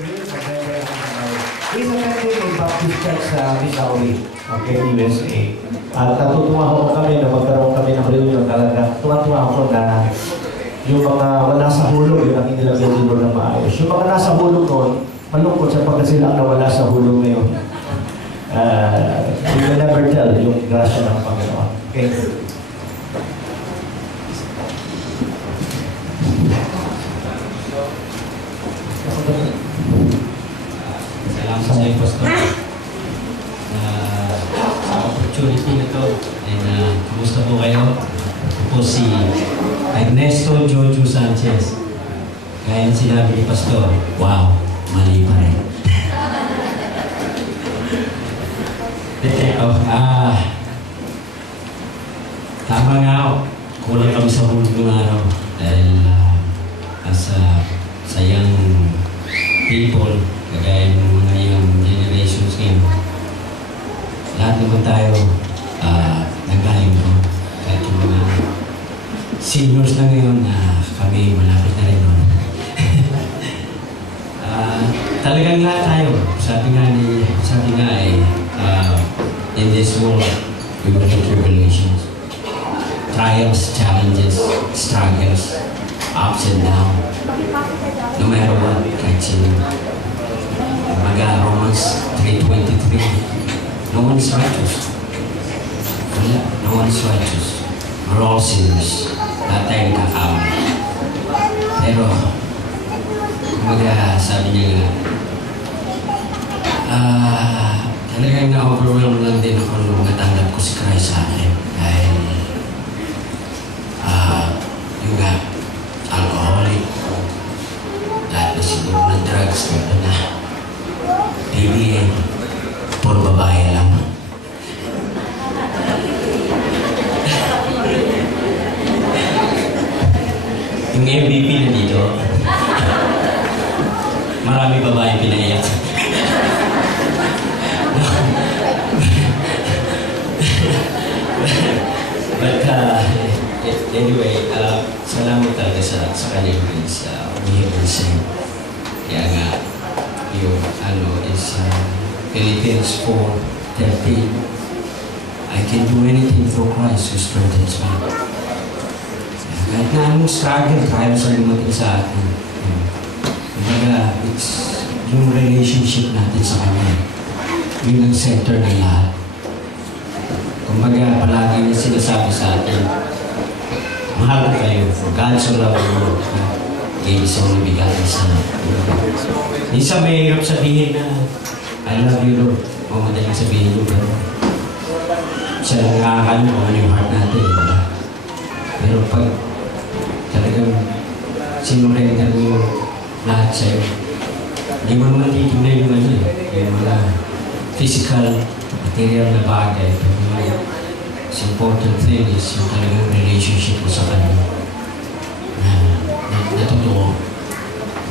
years, he's attending a Baptist church sa Missouri, okay, USA. At natutuwa ho kami na magkaroon kami ng reunion talaga. Tuwa-tuwa ako na yung mga wala sa hulog, yun ang inilagay dito ng maayos. Yung mga nasa hulog noon, malungkot sapagkat sila ang nawala sa hulog ngayon. We will never tell yung grasya ng Panginoon. Okay? Salamat sa iyo, Pastor. Sa opportunity na to. And kumusta po kayo? Ako po si Ernesto Jojo Sanchez. Gaya ng sinabi ni Pastor, wow, mali pa rin. Tama nga ako. Kulang kami sa hulog ng araw. Dahil sa young people, kagaya ng mga young generations ngayon, lahat naman tayo nanggaling ko. Kahit yung mga seniors na ngayon, kami malapit na rin nun. Talagang lahat tayo. Sabi nga in this world, we will have tribulations, trials, challenges, struggles, ups and downs. No matter what, kahit sino. Romans 3:23, no one is righteous. Wala, no one is righteous. We're all sinners. Lahat tayo nagkakamali. Pero, sabi niya nga, talagang na-overwhelm lang din ako nung natanggap ko si Christ sa akin. Dahil, yung alcoholic, lahat na siguro ng drugs, dito na, BBM, puro babae lang. Yung MVP na dito, marami babae pinaiyak. But anyway, salamat talaga sa kanyang friends. We have been saved. Kaya nga, yung is Philippians 4:13. I can do anything through Christ who strengthens me. Kahit na anong struggle, kaya sa lumating sa atin. Kumbaga, it's yung relationship natin sa Kanya. Yun ang center ng lahat. Kumbaga, palagi niya sinasabi sa atin, mahal kayo, for God so loved the world, gave His only begotten Son. Minsan may hirap sabihin na, I love you, Lord. O madaling sabihin yun, pero siya lang nakakaano kung ano yung heart natin. Diba? Pero pag talagang sinurrender mo lahat sa'yo, hindi mo naman titignan yung yung mga physical, material na bagay. The important thing is yung talagang relationship mo sa Kanya na totoo,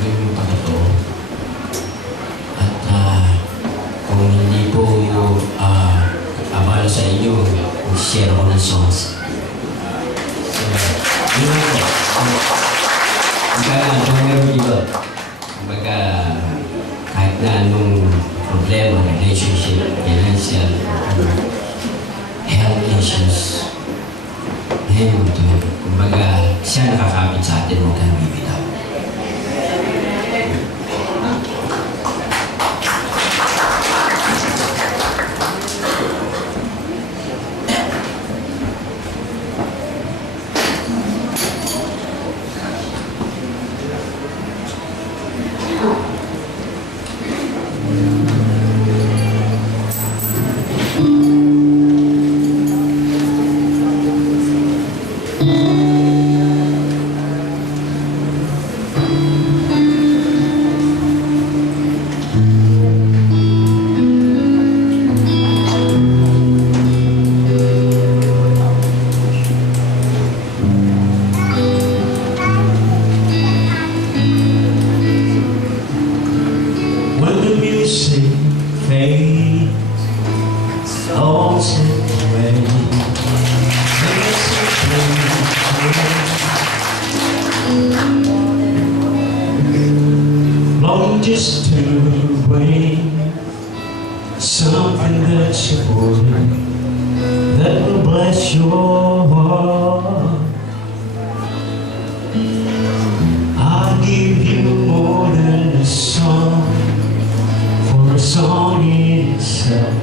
yung patotoo. At kung hindi po abala sa inyo, share ko ng songs. Yun lang po. Meron dito. Kumbaga, kahit na anong problema, relationship, financial, health issues, ngayon ito. Kumbaga, siya nakakapit sa atin, huwag kang bibitaw. just turn away. Something that's important that will bless your heart. I'll give you more than a song, for a song in itself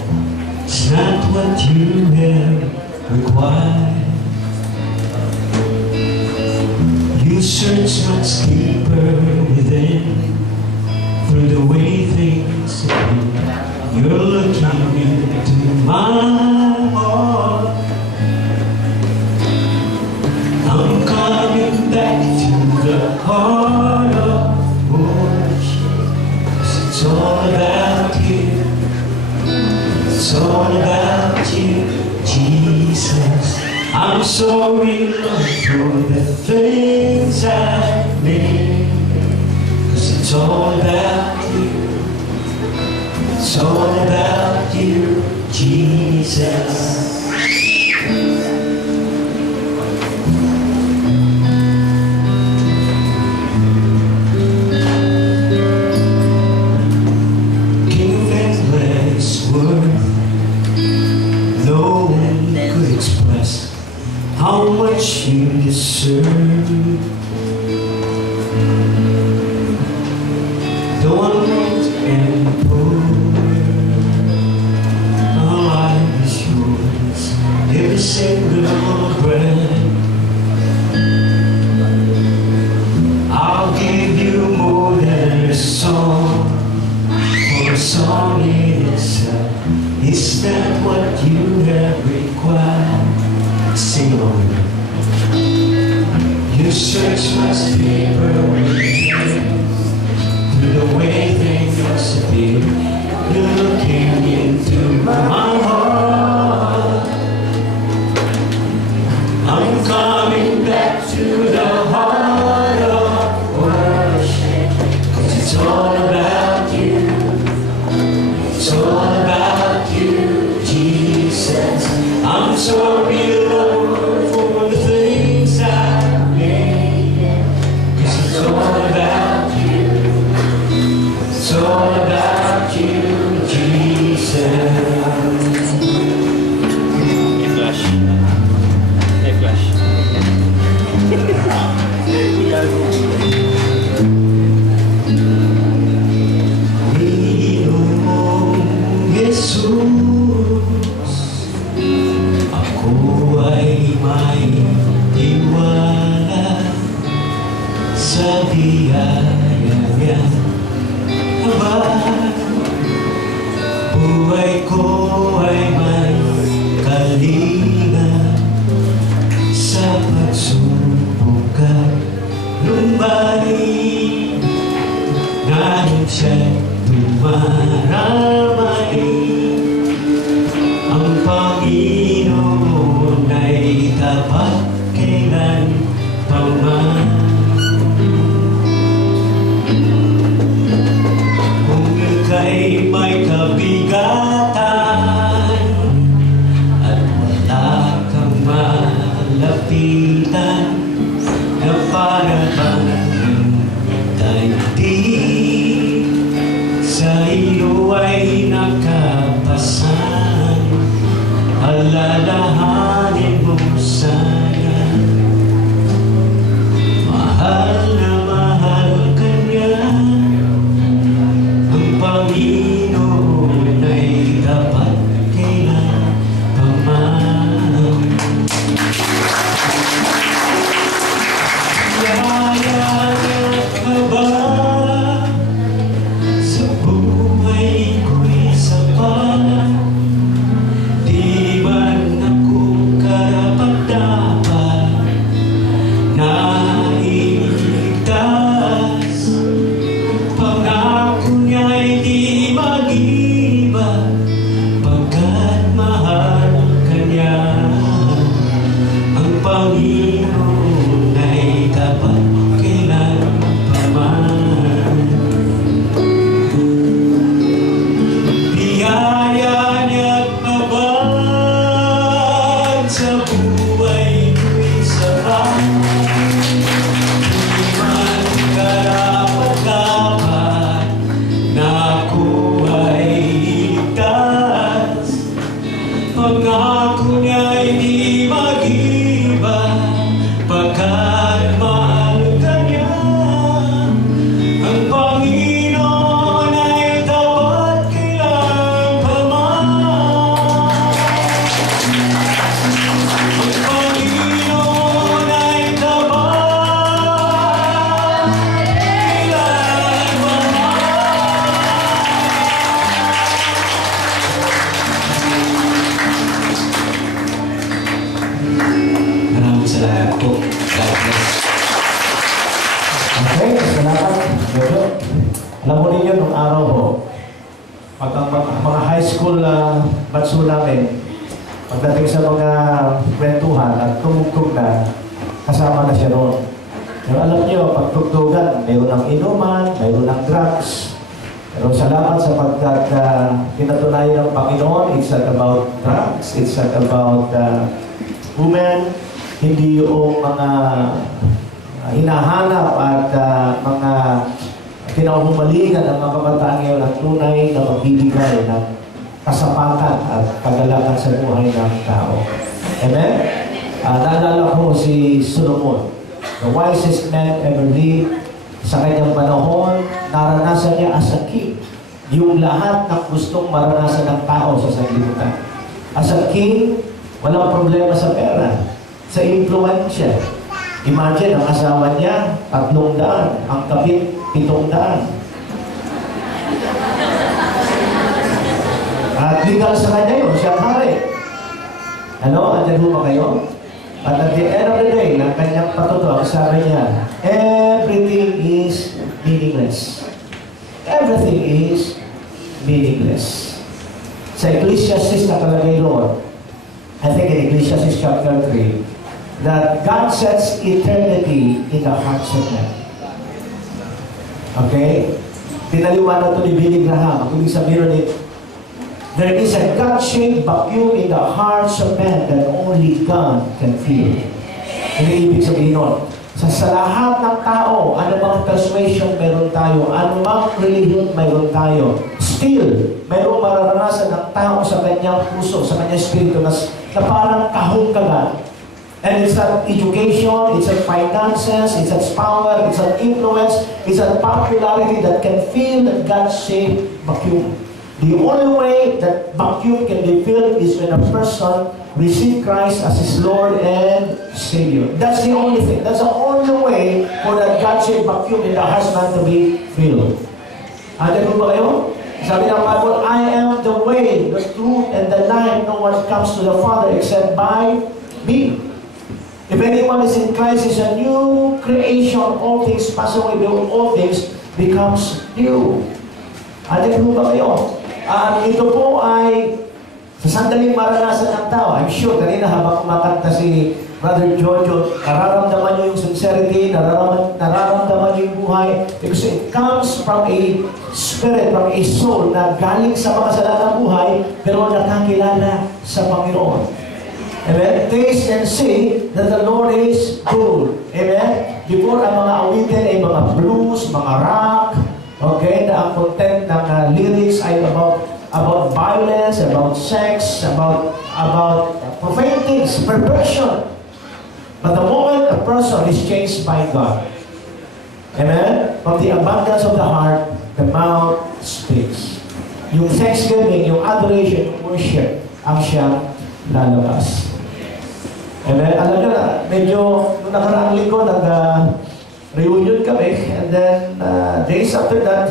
is not what you have required. You search much deeper within, through the way things appear. You're looking into my heart. I'm coming back to the heart of worship, 'cause it's all about you. It's all about you, Jesus. I'm sorry, Lord, for the things I made, 'cause it's all about you. It's all about you, Jesus. Countless words, no one could express how much you deserve. Though I'm rich and poor, our life is yours, every single breath. I'll give you more than a song, for a song in itself is not what you have required. Sing along with me. You search much deeper within, through the way things appear. You're looking into my heart. I'm coming back to the heart of worship, 'cause it's all about you. It's all about you, Jesus. I'm sorry, Lord, for the things I made, 'cause it's all about you. It's all about you, Jesus. Flash. Hey, Flash. Panginoong Jesus, ako ay may tiwala sa biyaya niya. Aba, buhay ko ay may kalinga sa pagsubok at lumbay. Ngayon siya'y tumaramay. Ang Panginoon ay tapat kailan paman. Kung ika'y may kabigatan at wala kang malapitan, na para bang daigdig sa iyo ay naka Alam mo ninyo, nung araw ho, pag ang mga high school batch ho namin, pagdating sa mga kwentuhan at tumugtog na, kasama na siya roon. Pero alam niyo, pag tugtugan, mayroon ng inuman, mayroon ng drugs. Pero salamat sapagkat pinatunayan ng Panginoon, it's not about drugs, it's not about women, hindi yung mga hinahanap at mga kinahumalingan ng mga kabataan ngayon ang tunay na magbibigay ng kasapatan at kagalakan sa buhay ng tao. Amen? Naalala ko si Solomon, the wisest man ever lived. Sa kanyang panahon, naranasan niya as a king yung lahat ng gustong maranasan ng tao sa sanlibutan. As a king, walang problema sa pera, sa influensya. Imagine, ang asawa niya, 300, ang kapit, 700. At legal sa kanya yun, siya ang hari. Ano? Andyan ho ba kayo? But at the end of the day, ng kanyang patutuwa, sabi niya, everything is meaningless. Everything is meaningless. Sa Ecclesiastes nakalagay roon, I think in Ecclesiastes chapter 3, that God sets eternity in the hearts of men. Okay? Pinaliwanag ito ni Billy Graham. Ang ibig sabihin rin, there is a God-shaped vacuum in the hearts of men that only God can feel. Ano ibig sabihin nun? Sa lahat ng tao, ano bang persuasion meron tayo, ano bang religion meron tayo, still, mayroong mararanasan ng tao sa kanyang puso, sa kanyang espiritu, na parang kahungkagan. And it's not education, it's not finances, it's not power, it's not influence, it's not popularity that can fill that God-shaped vacuum. The only way that vacuum can be filled is when a person receives Christ as his Lord and Savior. That's the only thing. That's the only way for that God-shaped vacuum in the husband to be filled. Ano po ba kayo? Sabi ng Bible, I am the way, the truth, and the life. No one comes to the Father except by me. If anyone is in Christ, is a new creation. All things pass away, all things becomes new. Ano po ba kayo? Ito po ay sa sandaling maranasan ng tao. I'm sure, kanina habang kumakanta si Brother Jojo, nararamdaman niyo yung sincerity, nararamdaman niyo yung buhay. Because it comes from a spirit, from a soul na galing sa makasalanang buhay, pero nakakilala sa Panginoon. Amen? Taste and see that the Lord is good. Amen? Before ang mga awitin ay mga blues, mga rock, okay, na ang content ng lyrics ay about violence, about sex, about profane things, perversion. But the moment a person is changed by God, amen, from the abundance of the heart, the mouth speaks. Yung thanksgiving, yung adoration, yung worship, ang siyang lalabas. Amen? Alam nyo na, medyo nung nakaraang linggo, reunion kami, and then days after that,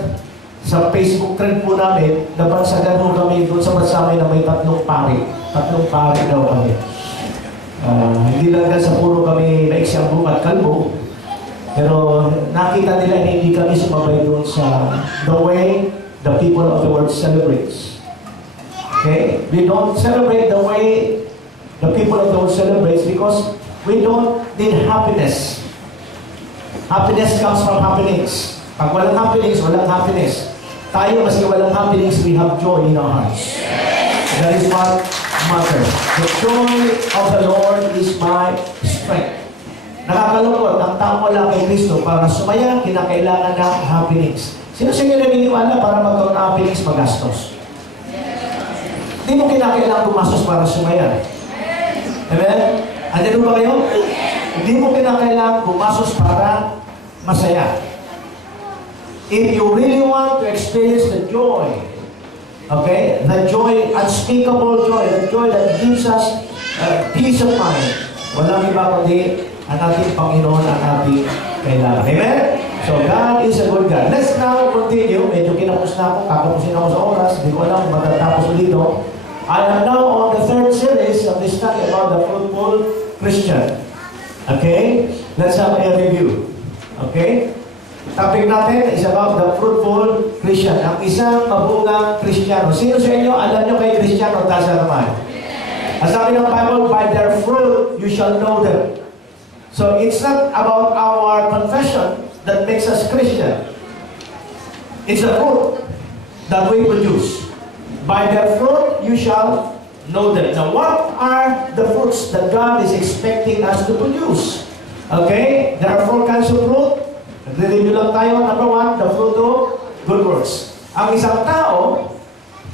sa Facebook trend po namin, nabansagan po kami doon sa bansa na may 3 pari. 3 pari daw kami. Hindi lang sa puro kami naiksang at kalbo, pero nakita nila na hindi kami sumabay doon sa the way the people of the world celebrates. Okay? We don't celebrate the way the people of the world celebrates because we don't need happiness. Happiness comes from happenings. Pag walang happenings, walang happiness. Tayo, maski walang happenings, we have joy in our hearts. That is what matters. The joy of the Lord is my strength. Nakakalungkot, ang tao wala kay Kristo para sumaya, kinakailangan ng happenings. Sino siya naniniwala para magkaroon ng happenings, magastos? Hindi mo kinakailangan gumastos para sumaya. Amen? Andyan ba kayo? Hindi mo kinakailangan gumastos para masaya. If you really want to experience the joy, okay, the joy, unspeakable joy, the joy that gives us peace of mind, walang iba kundi ang ating Panginoon ang ating kailangan. Amen? So, God is a good God. Let's now continue. Medyo kinapos na ako, kakapusin ako sa oras, hindi ko alam kung matatapos dito. I am now on the 3rd series of this study about the fruitful Christian. Okay? Let's have a review. Okay? Topic natin is about the fruitful Christian. Ang isang mabungang Kristiyano. Sino sa inyo, alam nyo kay Kristiyano, taas na naman? Ang sabi ng Bible, by their fruit, you shall know them. So, it's not about our confession that makes us Christian. It's the fruit that we produce. By their fruit, you shall know them. Now, what are the fruits that God is expecting us to produce? Okay? There are 4 kinds of fruit. Nag-review lang tayo. Number 1, the fruit of good works. Ang isang tao,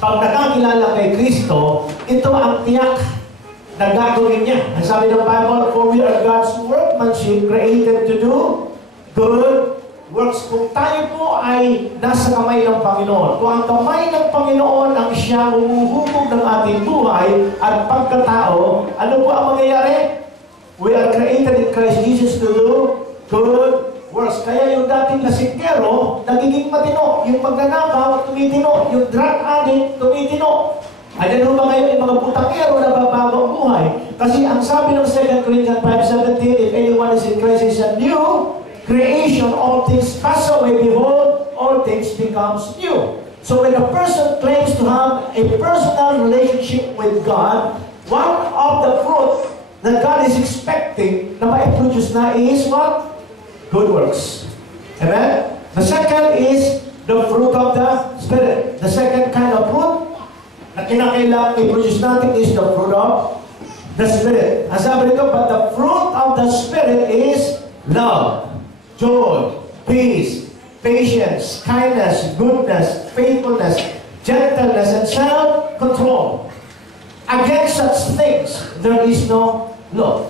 pag nakakilala kay Kristo, ito ang tiyak na gagawin niya. Ang sabi ng Bible, for we are God's workmanship created to do good works. Kung tayo po ay nasa kamay ng Panginoon, kung ang kamay ng Panginoon ang siyang humuhubog ng ating buhay at pagkatao, ano po ang mangyayari? We are created in Christ Jesus to do good works. Kaya yung dating lasinggero, nagiging matino. Yung magnanakaw, tumitino. Yung drug addict, tumitino. Ayan ba kayo yung mga putangero na babago ang buhay? Kasi ang sabi ng 2 Corinthians 5:17, if anyone is in Christ is a new creation, all things pass away, behold, all things becomes new. So when a person claims to have a personal relationship with God, one of the fruit that God is expecting na ma-produce na is what? Good works. Amen? The second is the fruit of the Spirit. The second kind of fruit na kinakailangan i-produce natin is the fruit of the Spirit. Ang sabi nito, but the fruit of the Spirit is love, joy, peace, patience, kindness, goodness, faithfulness, gentleness, and self-control. Against such things, there is no law.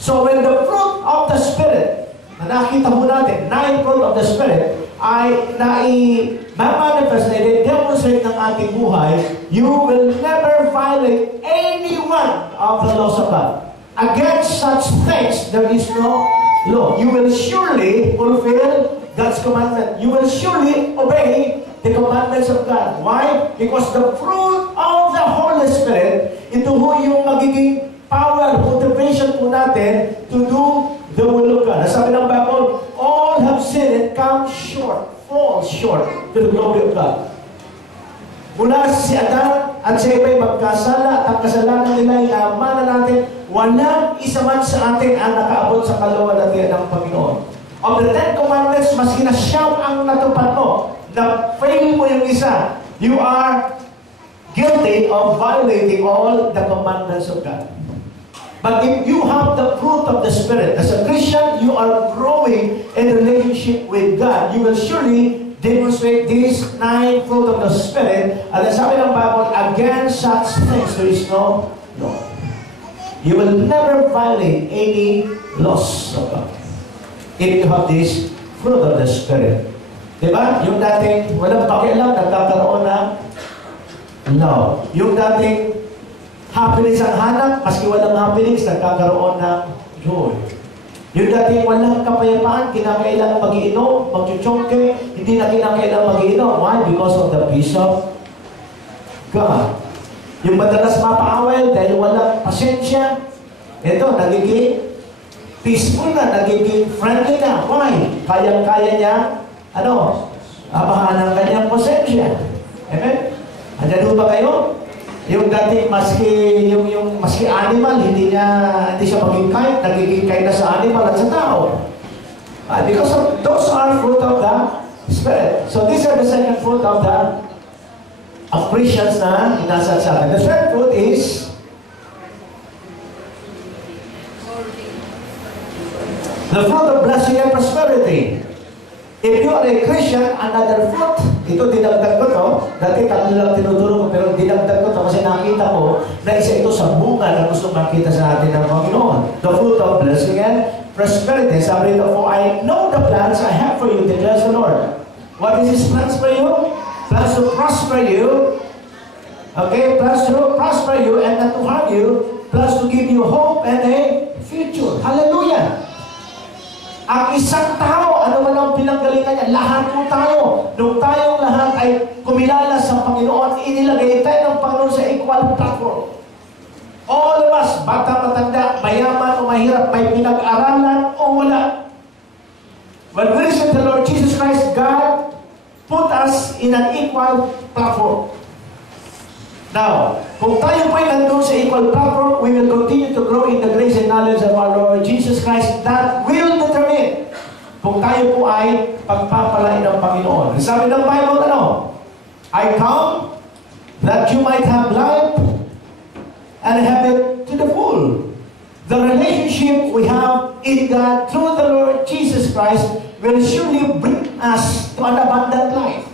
So when the fruit of the Spirit, na nakita mo natin, 9 fruit of the Spirit, ay nai-manifest, na-demonstrate ng ating buhay, you will never violate any one of the laws of God. Against such things, there is no law. You will surely fulfill God's commandment. You will surely obey the commandments of God. Why? Because the fruit of the Holy Spirit, ito ho yung magiging power, motivation po natin to do the will of God. Sabi ng Bible, all have sinned and come short, fall short to the glory of God. Mula si Adan at si Eva magkasala at ang kasalanan nila ay naamana natin, walang isa man sa atin ang nakaabot sa kaluwalhatian ng Panginoon. Of the 10 commandments, maski na siyam ang natupad mo, na fail mo yung isa, you are guilty of violating all the commandments of God. But if you have the fruit of the Spirit, as a Christian, you are growing in relationship with God. You will surely demonstrate these 9 fruit of the Spirit. At ang sabi ng Bible, against such things, there is no law. You will never violate any laws of God if you have this fruit of the Spirit. Diba? Yung dating walang pakialam, nagkakaroon ng law. Yung dating happiness ang hanap, maski walang happiness, nagkakaroon ng joy. Yung dating walang kapayapaan, kinakailangan mag-iinom, magchuchongke, hindi na kinakailangan mag-iinom. Why? Because of the peace of God. Yung madalas mapaawel dahil walang pasensya, ito, nagiging peaceful na, nagiging friendly na. Why? Kayang-kaya niya, abahan ang kanyang pasensya. Amen? Andiyan ba kayo? Yung dating maski animal, hindi siya maging kind, nagiging kind na sa animal at sa tao. Because those are fruit of the Spirit. So these are the second fruit of Christians na inasa sa atin. The third fruit is the fruit of blessing and prosperity. If you are a Christian, another fruit, ito dinagdag ko to, dati tatlo lang tinuturo ko, pero dinagdag ko to kasi nakita ko na isa ito sa bunga na gusto makita sa atin ng Panginoon. The fruit of blessing and prosperity. Sabi ito, for I know the plans I have for you, declares the Lord. What is His plans for you? Plans to prosper you. Okay, plans to prosper you and not to harm you. Plans to give you hope and a future. Hallelujah! Ang isang tao, ano man ang pinanggalingan niya, lahat po tayo, nung tayong lahat ay kumilala sa Panginoon, inilagay tayo ng Panginoon sa equal platform. All of us, bata, matanda, mayaman o mahirap, may pinag-aralan o wala. When we receive the Lord Jesus Christ, God put us in an equal platform. Now, kung tayo po ay nandun sa equal platform, we will continue to grow in the grace and knowledge of our Lord Jesus Christ. That will determine kung tayo po ay pagpapalain ng Panginoon. Sabi ng Bible, ano? I come that you might have life and have it to the full. The relationship we have in God through the Lord Jesus Christ will surely bring us to an abundant life.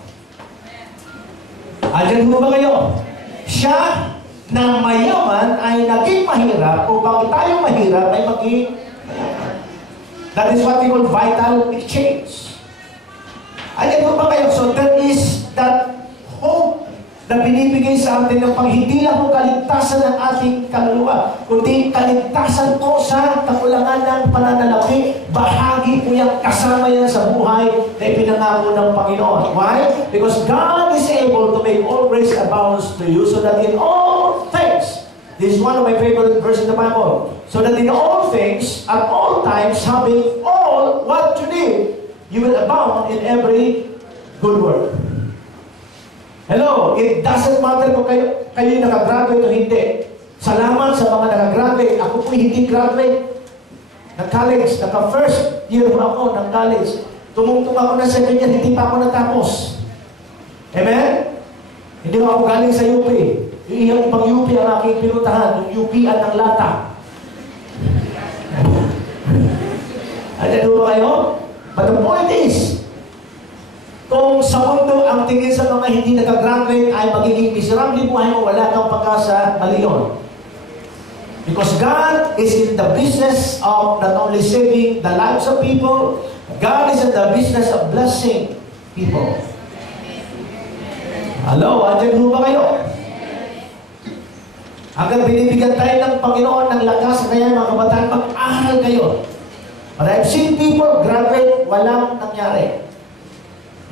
Andiyan mo ba kayo? Siya na mayaman ay naging mahirap upang tayong mahirap ay maging mayaman. That is what we call vital exchange. Andiyan mo ba kayo? So there is that hope na binibigay sa atin ng hindi lang po kaligtasan ng ating kaluluwa, kundi kaligtasan po sa kakulangan ng pananalapi. Bahagi po yan, kasama yan sa buhay na ipinangako ng Panginoon. Why? Because God is able to make all grace abound to you so that in all things, this is one of my favorite verses in the Bible, so that in all things, at all times, having all what you need, you will abound in every good work. Hello, it doesn't matter kung kayo nakagraduate o hindi. Salamat sa mga nakagraduate. Ako po hindi graduate ng college. Naka-first year ako ng college. Tumungtong ako ng second year, hindi pa ako natapos. Amen? Hindi ako galing sa UP. Yung ibang UP ang aking pinuntahan, yung UP-an ng lata. Ayan ba kayo? But the point is, kung sa mundo ang tingin sa mga hindi nakagraduate ay magiging miserable buhay mo, wala kang pag-asa, mali yun. Because God is in the business of not only saving the lives of people, God is in the business of blessing people. Hello, andyan mo ba kayo? Hanggang binibigyan tayo ng Panginoon ng lakas, kaya mga kabataan, mag-aral kayo. But I've seen people graduate, walang nangyari.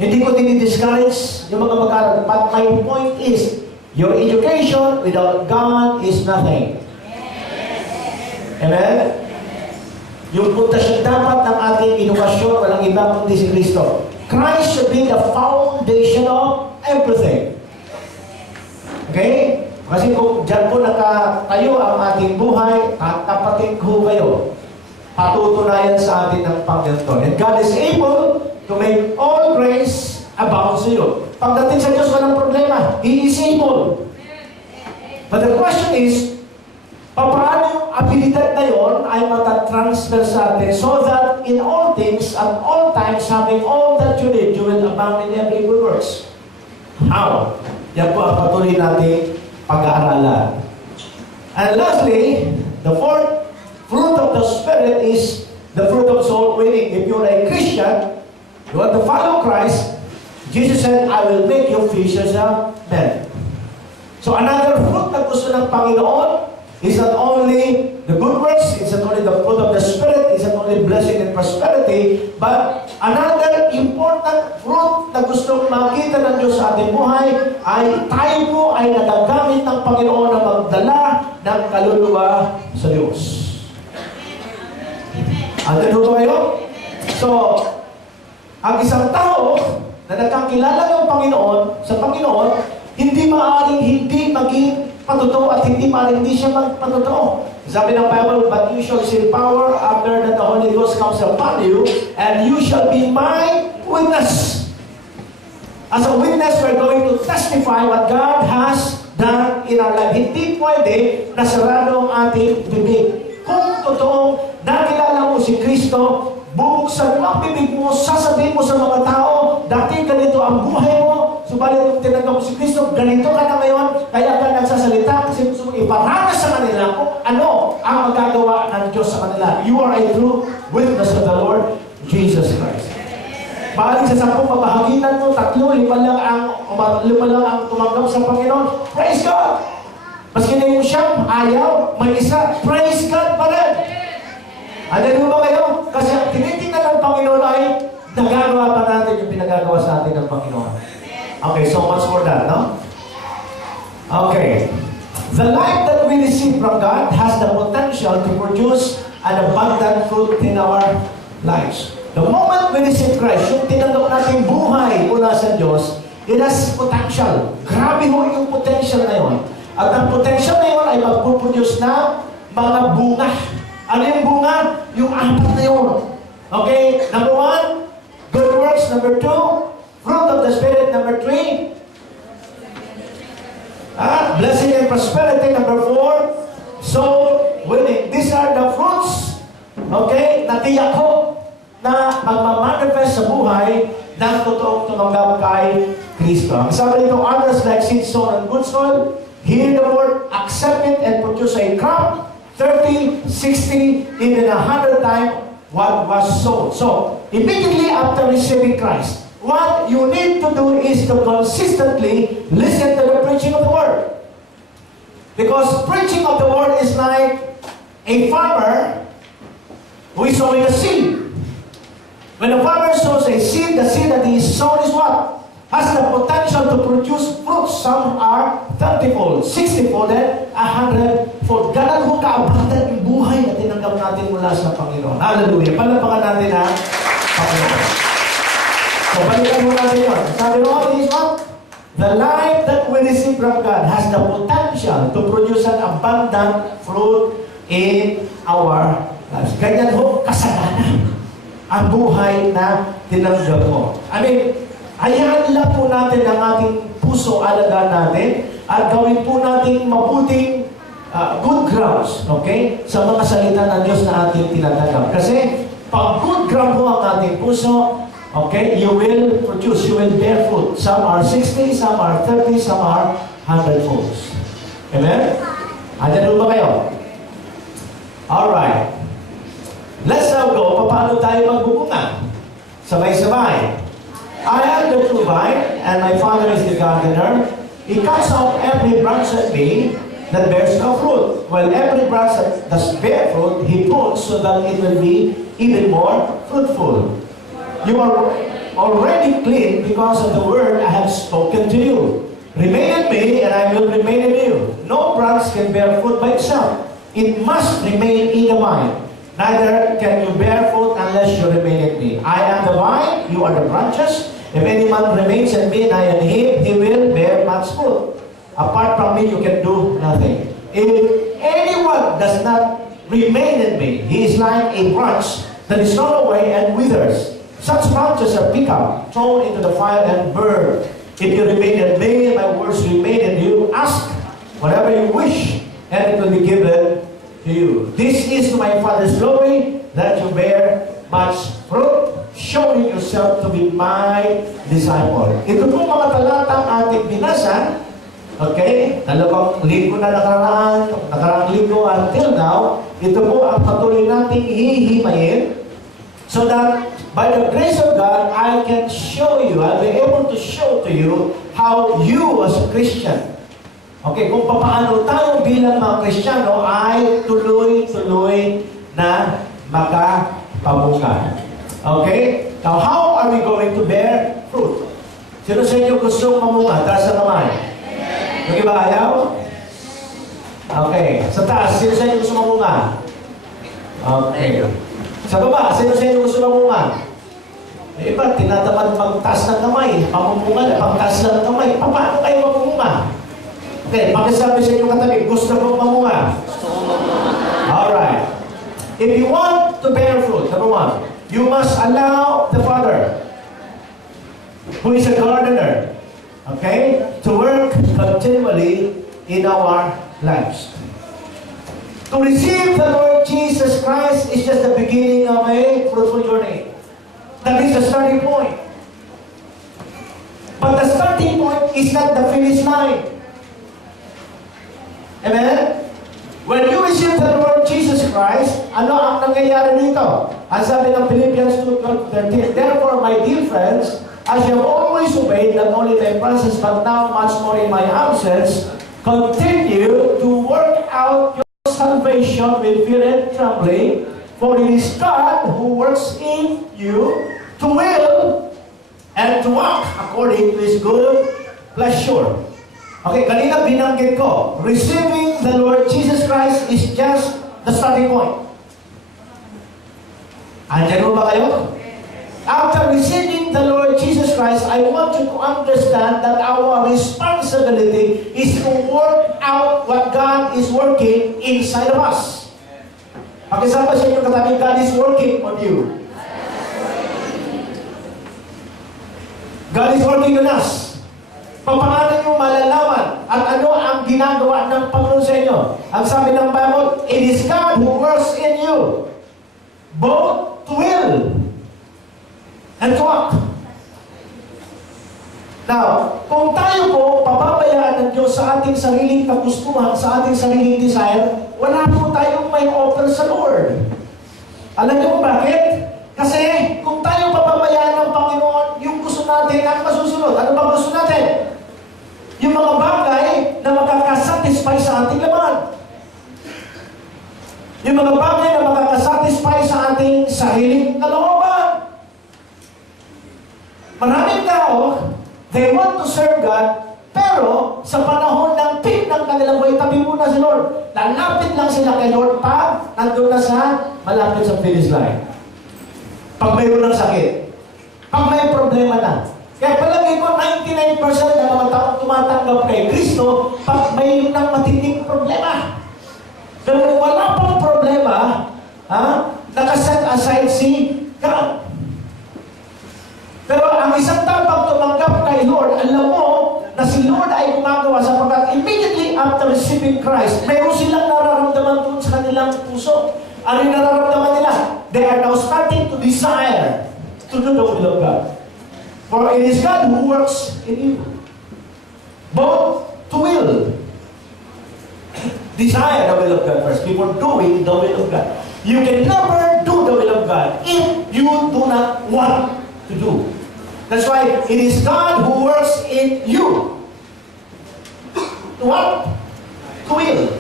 Hindi ko dinidiscourage yung mga mag-aral. But my point is, your education without God is nothing. Amen? Yung pundasyon dapat ng ating edukasyon, walang iba kundi si Kristo. Christ should be the foundation of everything. Okay? Kasi kung dyan po nakatayo ang ating buhay, at kapatid ko kayo, patutunayan sa atin ng Panginoon. And God is able to make all grace abound to you. Pagdating sa Diyos, walang problema. He is able. But the question is, paano yung abilidad na yun ay matatransfer sa atin so that in all things, at all times, having all that you need, you will abound in every good works. How? Yan po ang patuloy natin pag-aaralan. And lastly, the fourth fruit of the Spirit is the fruit of soul winning. If you're a Christian, you want to follow Christ, Jesus said, I will make you fishers of men. So another fruit na gusto ng Panginoon is not only the good works, it's not only the fruit of the Spirit, it's not only blessing and prosperity, but another important fruit na gustong makita ng Diyos sa ating buhay ay tayo po ay nagagamit ng Panginoon na magdala ng kaluluwa sa Diyos. Andun ba kayo? So, ang isang tao na nagkakilala ng Panginoon, sa Panginoon, hindi maaaring hindi maging patotoo at hindi maaaring hindi siya magpatotoo. Sabi ng Bible, but you shall receive power after that the Holy Ghost comes upon you, and you shall be my witness. As a witness, we're going to testify what God has done in our life. Hindi pwede na sarado ang ating bibig. Kung totoong nakilala mo si Kristo, bubuksan mo ang bibig mo, sasabihin mo sa mga tao, dati ganito ang buhay mo, subalit kung tinanggap mo si Kristo, ganito ka na ngayon, kaya ka nagsasalita kasi gusto mo iparanas sa kanila kung ano ang magagawa ng Diyos sa kanila. You are a true witness of the Lord Jesus Christ. Balik sa 10 pabahaginan mo, 3, 5 lang ang tumanggap sa Panginoon. Praise God! Maski na yung siyam, ayaw, may isa, praise God pa rin. Ano ba kayo? Kasi tinitingnan ng Panginoon ay nagagawa pa natin yung pinagagawa sa atin ng Panginoon. Okay, so much for that, no? Okay. The life that we receive from God has the potential to produce an abundant fruit in our lives. The moment we receive Christ, yung tinanggap natin buhay mula sa Diyos, it has potential. Grabe ho yung potential na yun. At ang potential na yun ay magpuproduce na mga bunga. Ano yung bunga? Yung apat na yun. Okay? Number 1, good works. Number 2, fruit of the Spirit. Number 3, blessing and prosperity. Number 4, soul winning. These are the fruits, okay, na tiyak ko na magmamanifest sa buhay ng totoong tumanggap kay Kristo. Ang sabi nito, others like seed sown on good soil, hear the word, accept it, and produce a crop, 30, 60, even 100 times what was sown. So, immediately after receiving Christ, what you need to do is to consistently listen to the preaching of the Word. Because preaching of the Word is like a farmer who is sowing a seed. When a farmer sows a seed, the seed that he is sown is what? Has the potential to produce fruits. Some are 30-fold, 60-fold, and 100-fold. Ganun ho kaabundan yung buhay na tinanggap natin mula sa Panginoon. Hallelujah. Palapakan natin ang Panginoon. So, balikan mo natin yun. Sabi mo, is what? The life that we receive from God has the potential to produce an abundant fruit in our lives. Ganyan ho, kasalanan ang buhay na tinanggap mo. I mean, hayaan lang po natin ang ating puso, alagaan natin, at gawin po natin mabuting good grounds, okay? Sa mga salita ng Diyos na ating tinatanggap. Kasi, pag good ground po ang ating puso, okay, you will produce, you will bear fruit. Some are 60, some are 30, some are 100 folds. Amen? Andiyan ba kayo? Alright. Let's now go. Paano tayo magbubunga? Sabay-sabay. I am the true vine, and my Father is the gardener. He cuts off every branch at me that bears no fruit, while every branch that does bear fruit, He prunes so that it will be even more fruitful. You are already clean because of the word I have spoken to you. Remain in me, and I will remain in you. No branch can bear fruit by itself. It must remain in the vine. Neither can you bear fruit unless you remain in me. I am the vine, you are the branches. If any man remains in me and I in him, he will bear much fruit. Apart from me, you can do nothing. If anyone does not remain in me, he is like a branch that is thrown away and withers. Such branches are picked up, thrown into the fire and burned. If you remain in me, and my words remain in you, ask whatever you wish, and it will be given to you. This is to my Father's glory, that you bear much fruit, showing yourself to be my disciple. Ito po mga talatang ating binasan, okay? Dalawang linggo na nakaraang linggo until now, ito po ang patuloy nating hihimayin, so that by the grace of God, I can show you, I'll be able to show to you how you as a Christian, okay, kung paano tayo bilang mga Kristiyano ay tuloy-tuloy na makapamunga. Okay? Now, how are we going to bear fruit? Sino sa inyo gustong mamunga? Taas na kamay. Yung iba ayaw? Okay. Sa taas, sino sa inyo gusto mamunga? Okay. Sa baba, sino sa inyo gusto mamunga? Yung iba, tinatamad magtaas ng kamay. Pamumunga na, pagtaas ng kamay. Paano kayo mamunga? Okay, pakisabi sa inyo katabi, gusto mong mamunga? Alright. If you want to bear fruit, number 1, you must allow the Father, who is a gardener, okay, to work continually in our lives. To receive the Lord Jesus Christ is just the beginning of a fruitful journey. That is the starting point. But the starting point is not the finish line. Amen? When you receive the Lord Jesus Christ, ano ang nangyayari dito? Ang sabi ng Philippians 2:13, therefore, my dear friends, as you have always obeyed, not only in my presence, but now much more in my absence, continue to work out your salvation with fear and trembling, for it is God who works in you to will and to act according to His good pleasure. Okay, kanina binanggit ko, receiving the Lord Jesus Christ is just the starting point. Andiyan mo ba kayo? After receiving the Lord Jesus Christ, I want you to understand that our responsibility is to work out what God is working inside of us. Pakisabi sa inyo katabi, God is working on you. God is working on us. Paano nyo malalaman at ano ang ginagawa ng Panginoon sa inyo? Ang sabi ng Bible, it is God who works in you, both to will and to act. Now, kung tayo po pababayaan ng Diyos sa ating sariling kagustuhan, sa ating sariling desire, wala po tayong may offer sa Lord. Alam niyo kung bakit? Kasi kung tayo pababayaan ng Panginoon, yung gusto natin ang masusunod. Ano ba gusto natin? Yung mga bagay na makakasatisfy sa ating laman. Yung mga bagay na makakasatisfy sa ating sariling kalooban. Maraming tao, they want to serve God, pero sa panahon ng peak ng kanilang buhay, tabi muna si Lord. Lalapit lang sila kay Lord pag nandun na sa malapit sa finish line. Pag mayroon ng sakit. Pag may problema na. Kaya palagay ko, 99% ng mga taong tumatanggap kay Kristo, pag mayroon ng matinding problema. Pero kung wala pang problema, nakaset aside si God. Pero ang isang tao pag tumanggap kay Lord, alam mo na si Lord ay gumagawa sapagkat immediately after receiving Christ, mayroon silang nararamdaman doon sa kanilang puso. Ano yung nararamdaman nila? They are now starting to desire to do the will of God. For it is God who works in you. Both to will. Desire the will of God first before doing the will of God. You can never do the will of God if you do not want to do. That's why it is God who works in you. To what? To will.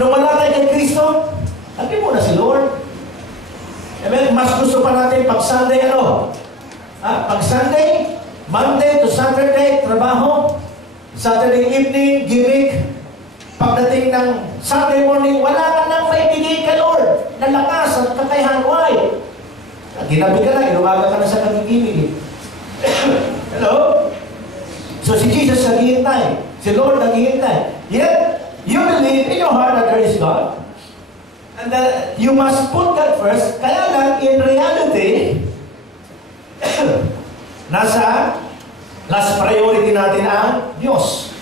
Nung wala tayo kay Kristo, sabi mo na si Lord. Amen? Mas gusto pa natin pag Sunday pag Sunday, Monday to Saturday, trabaho. Saturday evening, gimmick. Pagdating ng Sunday morning, wala ka nang maibigay kay Lord na lakas at kakayahan. Why? Ginabi ka na, inumaga ka na sa kagigimig. Hello? So si Jesus naghihintay. Si Lord naghihintay. Yet, you believe in your heart that there is God. And that you must put God first. Kaya lang, in reality, nasa last priority natin ang Diyos.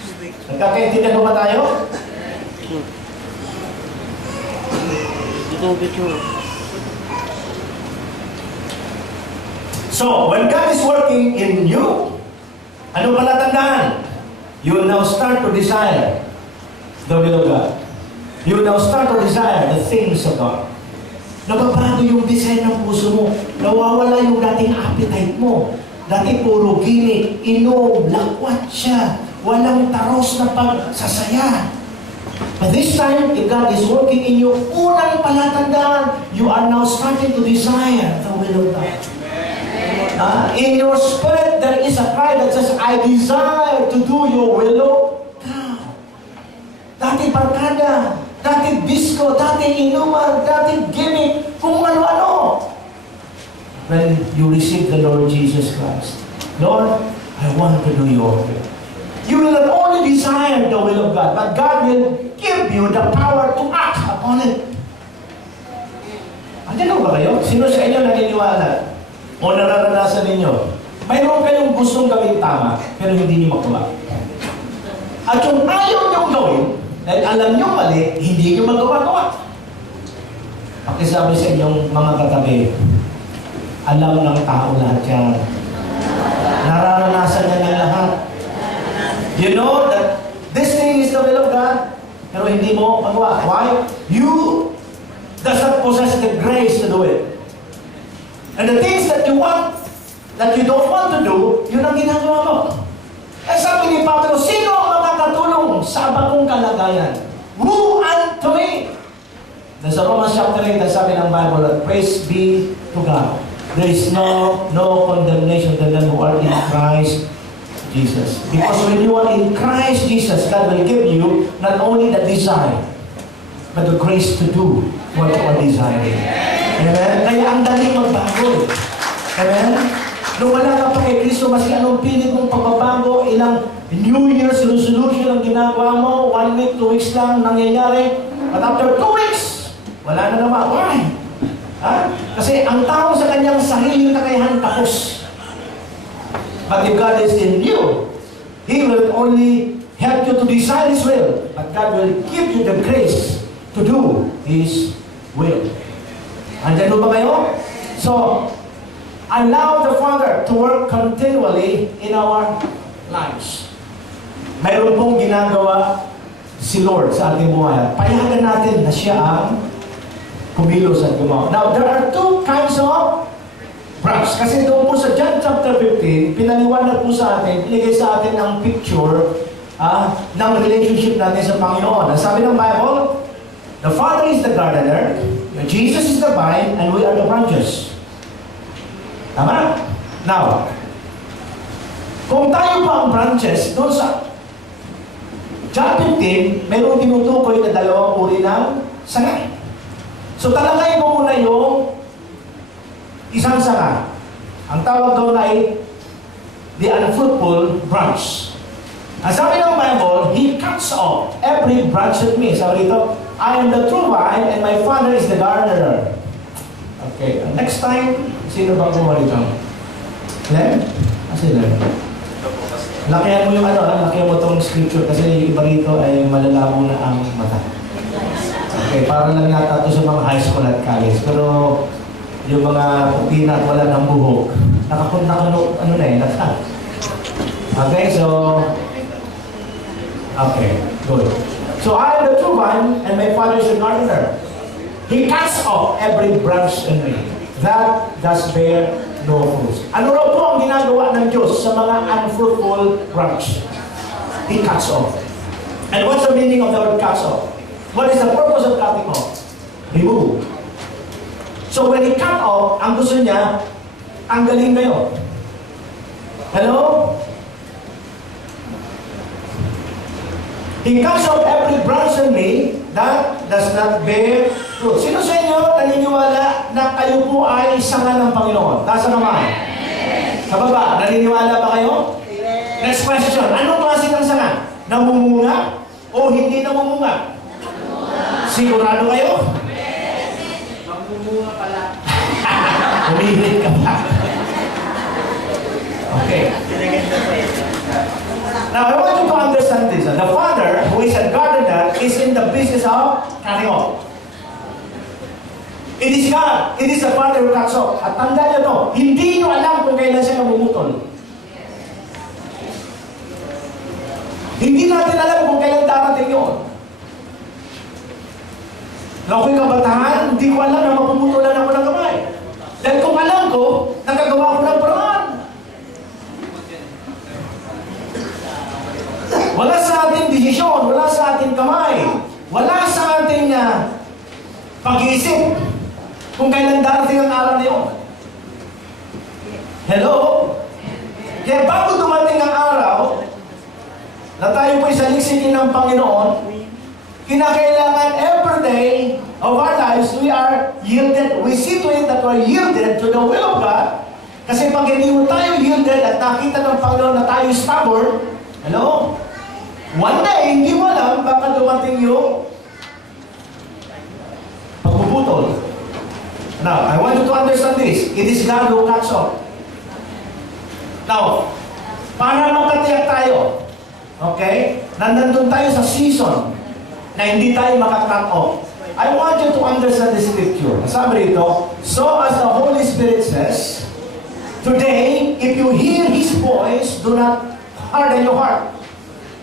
Nagkakaintindihan ba tayo? So, when God is working in you, ano pala tandaan? You will now start to desire the will of God. You will now start to desire the things of God. Nababago yung desire ng puso mo. Nawawala yung dating appetite mo. Dati puro gimmick, inom, lakwat siya. Walang taros na pagsasaya. But this time, if God is working in you, unang palatandaan, you are now starting to desire the will of God. In your spirit, there is a cry that says, I desire to do your will, Lord. Dati barkada, dati disco, dati inuman, dati gimmick, kung ano-ano. When you receive the Lord Jesus Christ, Lord, I want to do your will. You will not only desire the will of God, but God will give you the power to act upon it. Ano ba kayo? Sino sa inyo naniniwala? O nararanasan ninyo? Mayroon kayong gustong gawin tama, pero hindi niyo magawa. At yung ayaw niyong gawin, dahil alam niyo mali, hindi niyo magawa-gawa. Pakisabi sa inyong mga katabi, alam ng tao lahat yan. Nararanasan niya ng lahat. You know that this thing is the will of God, pero hindi mo magawa. Why? You does not possess the grace to do it. And the things that you want, that you don't want to do, yun ang ginagawa mo. Eh sabi ni Pablo, sino ang makakatulong sa bagong kalagayan? Who unto me? Nasa Romans chapter 8, sabi ng Bible, that praise be to God. There is no condemnation to them who are in Christ Jesus. Because when you are in Christ Jesus, God will give you not only the desire, but the grace to do what you are desiring. Amen? Kaya ang daling magbago. Amen? Nung wala ka pa kay Kristo, maski anong pilit mong pagbabago, ilang New Year's resolution ang ginagawa mo, 1 week, 2 weeks lang nangyayari, but after 2 weeks, wala na naman. Why? Ha? Kasi ang tao sa kanyang sariling kakayahan tapos. But if God is in you, He will only help you to desire His will, but God will give you the grace to do His will. Andyan ba kayo? So, allow the Father to work continually in our lives. Mayroon pong ginagawa si Lord sa ating buhay. Payagan natin na siya ang kumilos at gumawa. Now, there are two kinds of branch. Kasi doon po sa John chapter 15, pinaliwanag po sa atin, binigay sa atin ang picture ng relationship natin sa Panginoon. Ang sabi ng Bible, the Father is the gardener, Jesus is the vine, and we are the branches. Tama? Now, kung tayo pa ang branches, doon sa John 15, mayroong tinutukoy na dalawang uri ng sanga. So talakay mo muna yung isang sanga. Ang tawag doon ay the unfruitful branch. Ang sabi ng Bible, He cuts off every branch of me. Sabi dito, I am the true vine and my Father is the gardener. Okay, next time, sino bang gumawa dito? Len? Sino? Lakihan mo yung lakihan mo itong scripture kasi yung iba rito ay malalabo na ang mata. Okay, para lang yata ito sa mga high school at college. Pero yung mga puti na at wala ng buhok, Okay, so, okay, good. So I am the true vine and my Father is the gardener. He cuts off every branch in me that does bear no fruits. Ano raw po ang ginagawa ng Diyos sa mga unfruitful branch? He cuts off. And what's the meaning of the word cuts off? What is the purpose of cutting off? Remove. So when He cut off, ang gusto niya, ang galing kayo. Hello? He cuts off every branch in me that does not bear fruit. Sino sa inyo naniniwala na kayo po ay sanga ng Panginoon? Taas ang kamay. Sa baba, naniniwala ba kayo? Next question. Anong klase ng sanga? Namumunga o hindi namumunga? Sigurado kayo? Namumunga pala. Umihilit ka pa. Okay. Now, I want you to understand this. The Father, who is a gardener, is in the business of cutting off. It is God. It is the Father who cuts off. At tandaan niyo to, hindi niyo alam kung kailan siya namumutol. Hindi natin alam kung kailan darating yun. Ako'y kabataan, hindi ko alam na mapumutulan ako ng kamay. Dahil kung alam ko, nagagawa ko ng paraan. Wala sa ating desisyon, wala sa ating kamay, wala sa ating pag-iisip kung kailan darating ang araw na yun. Hello? Kaya bago dumating ang araw na tayo po'y saliksikin ng Panginoon, kinakailangan every day of our lives, we are yielded. We see to it that we are yielded to the will of God. Kasi pag hindi mo tayo yielded at nakita ng Panginoon na tayo stubborn, hello? One day, hindi mo alam baka dumating yung pagbubutol. Now, I want you to understand this. It is God who cuts off. Now, para makatiyak tayo, okay, nandun tayo sa season na hindi tayo makakat off. I want you to understand the scripture. Sabi rito, so as the Holy Spirit says, today, if you hear His voice, do not harden your heart.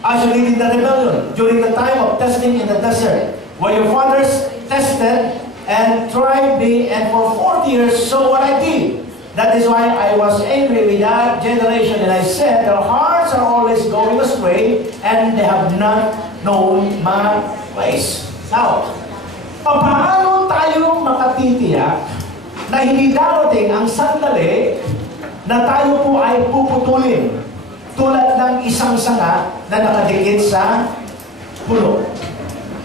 As you live in the rebellion during the time of testing in the desert, where your fathers tested and tried me, and for 40 years saw what I did. That is why I was angry with that generation, and I said, their hearts are always going astray, and they have not known my ways. Now, paano tayo makatitiyak na hindi darating ang sandali na tayo po ay puputulin tulad ng isang sanga na nakadikit sa puno?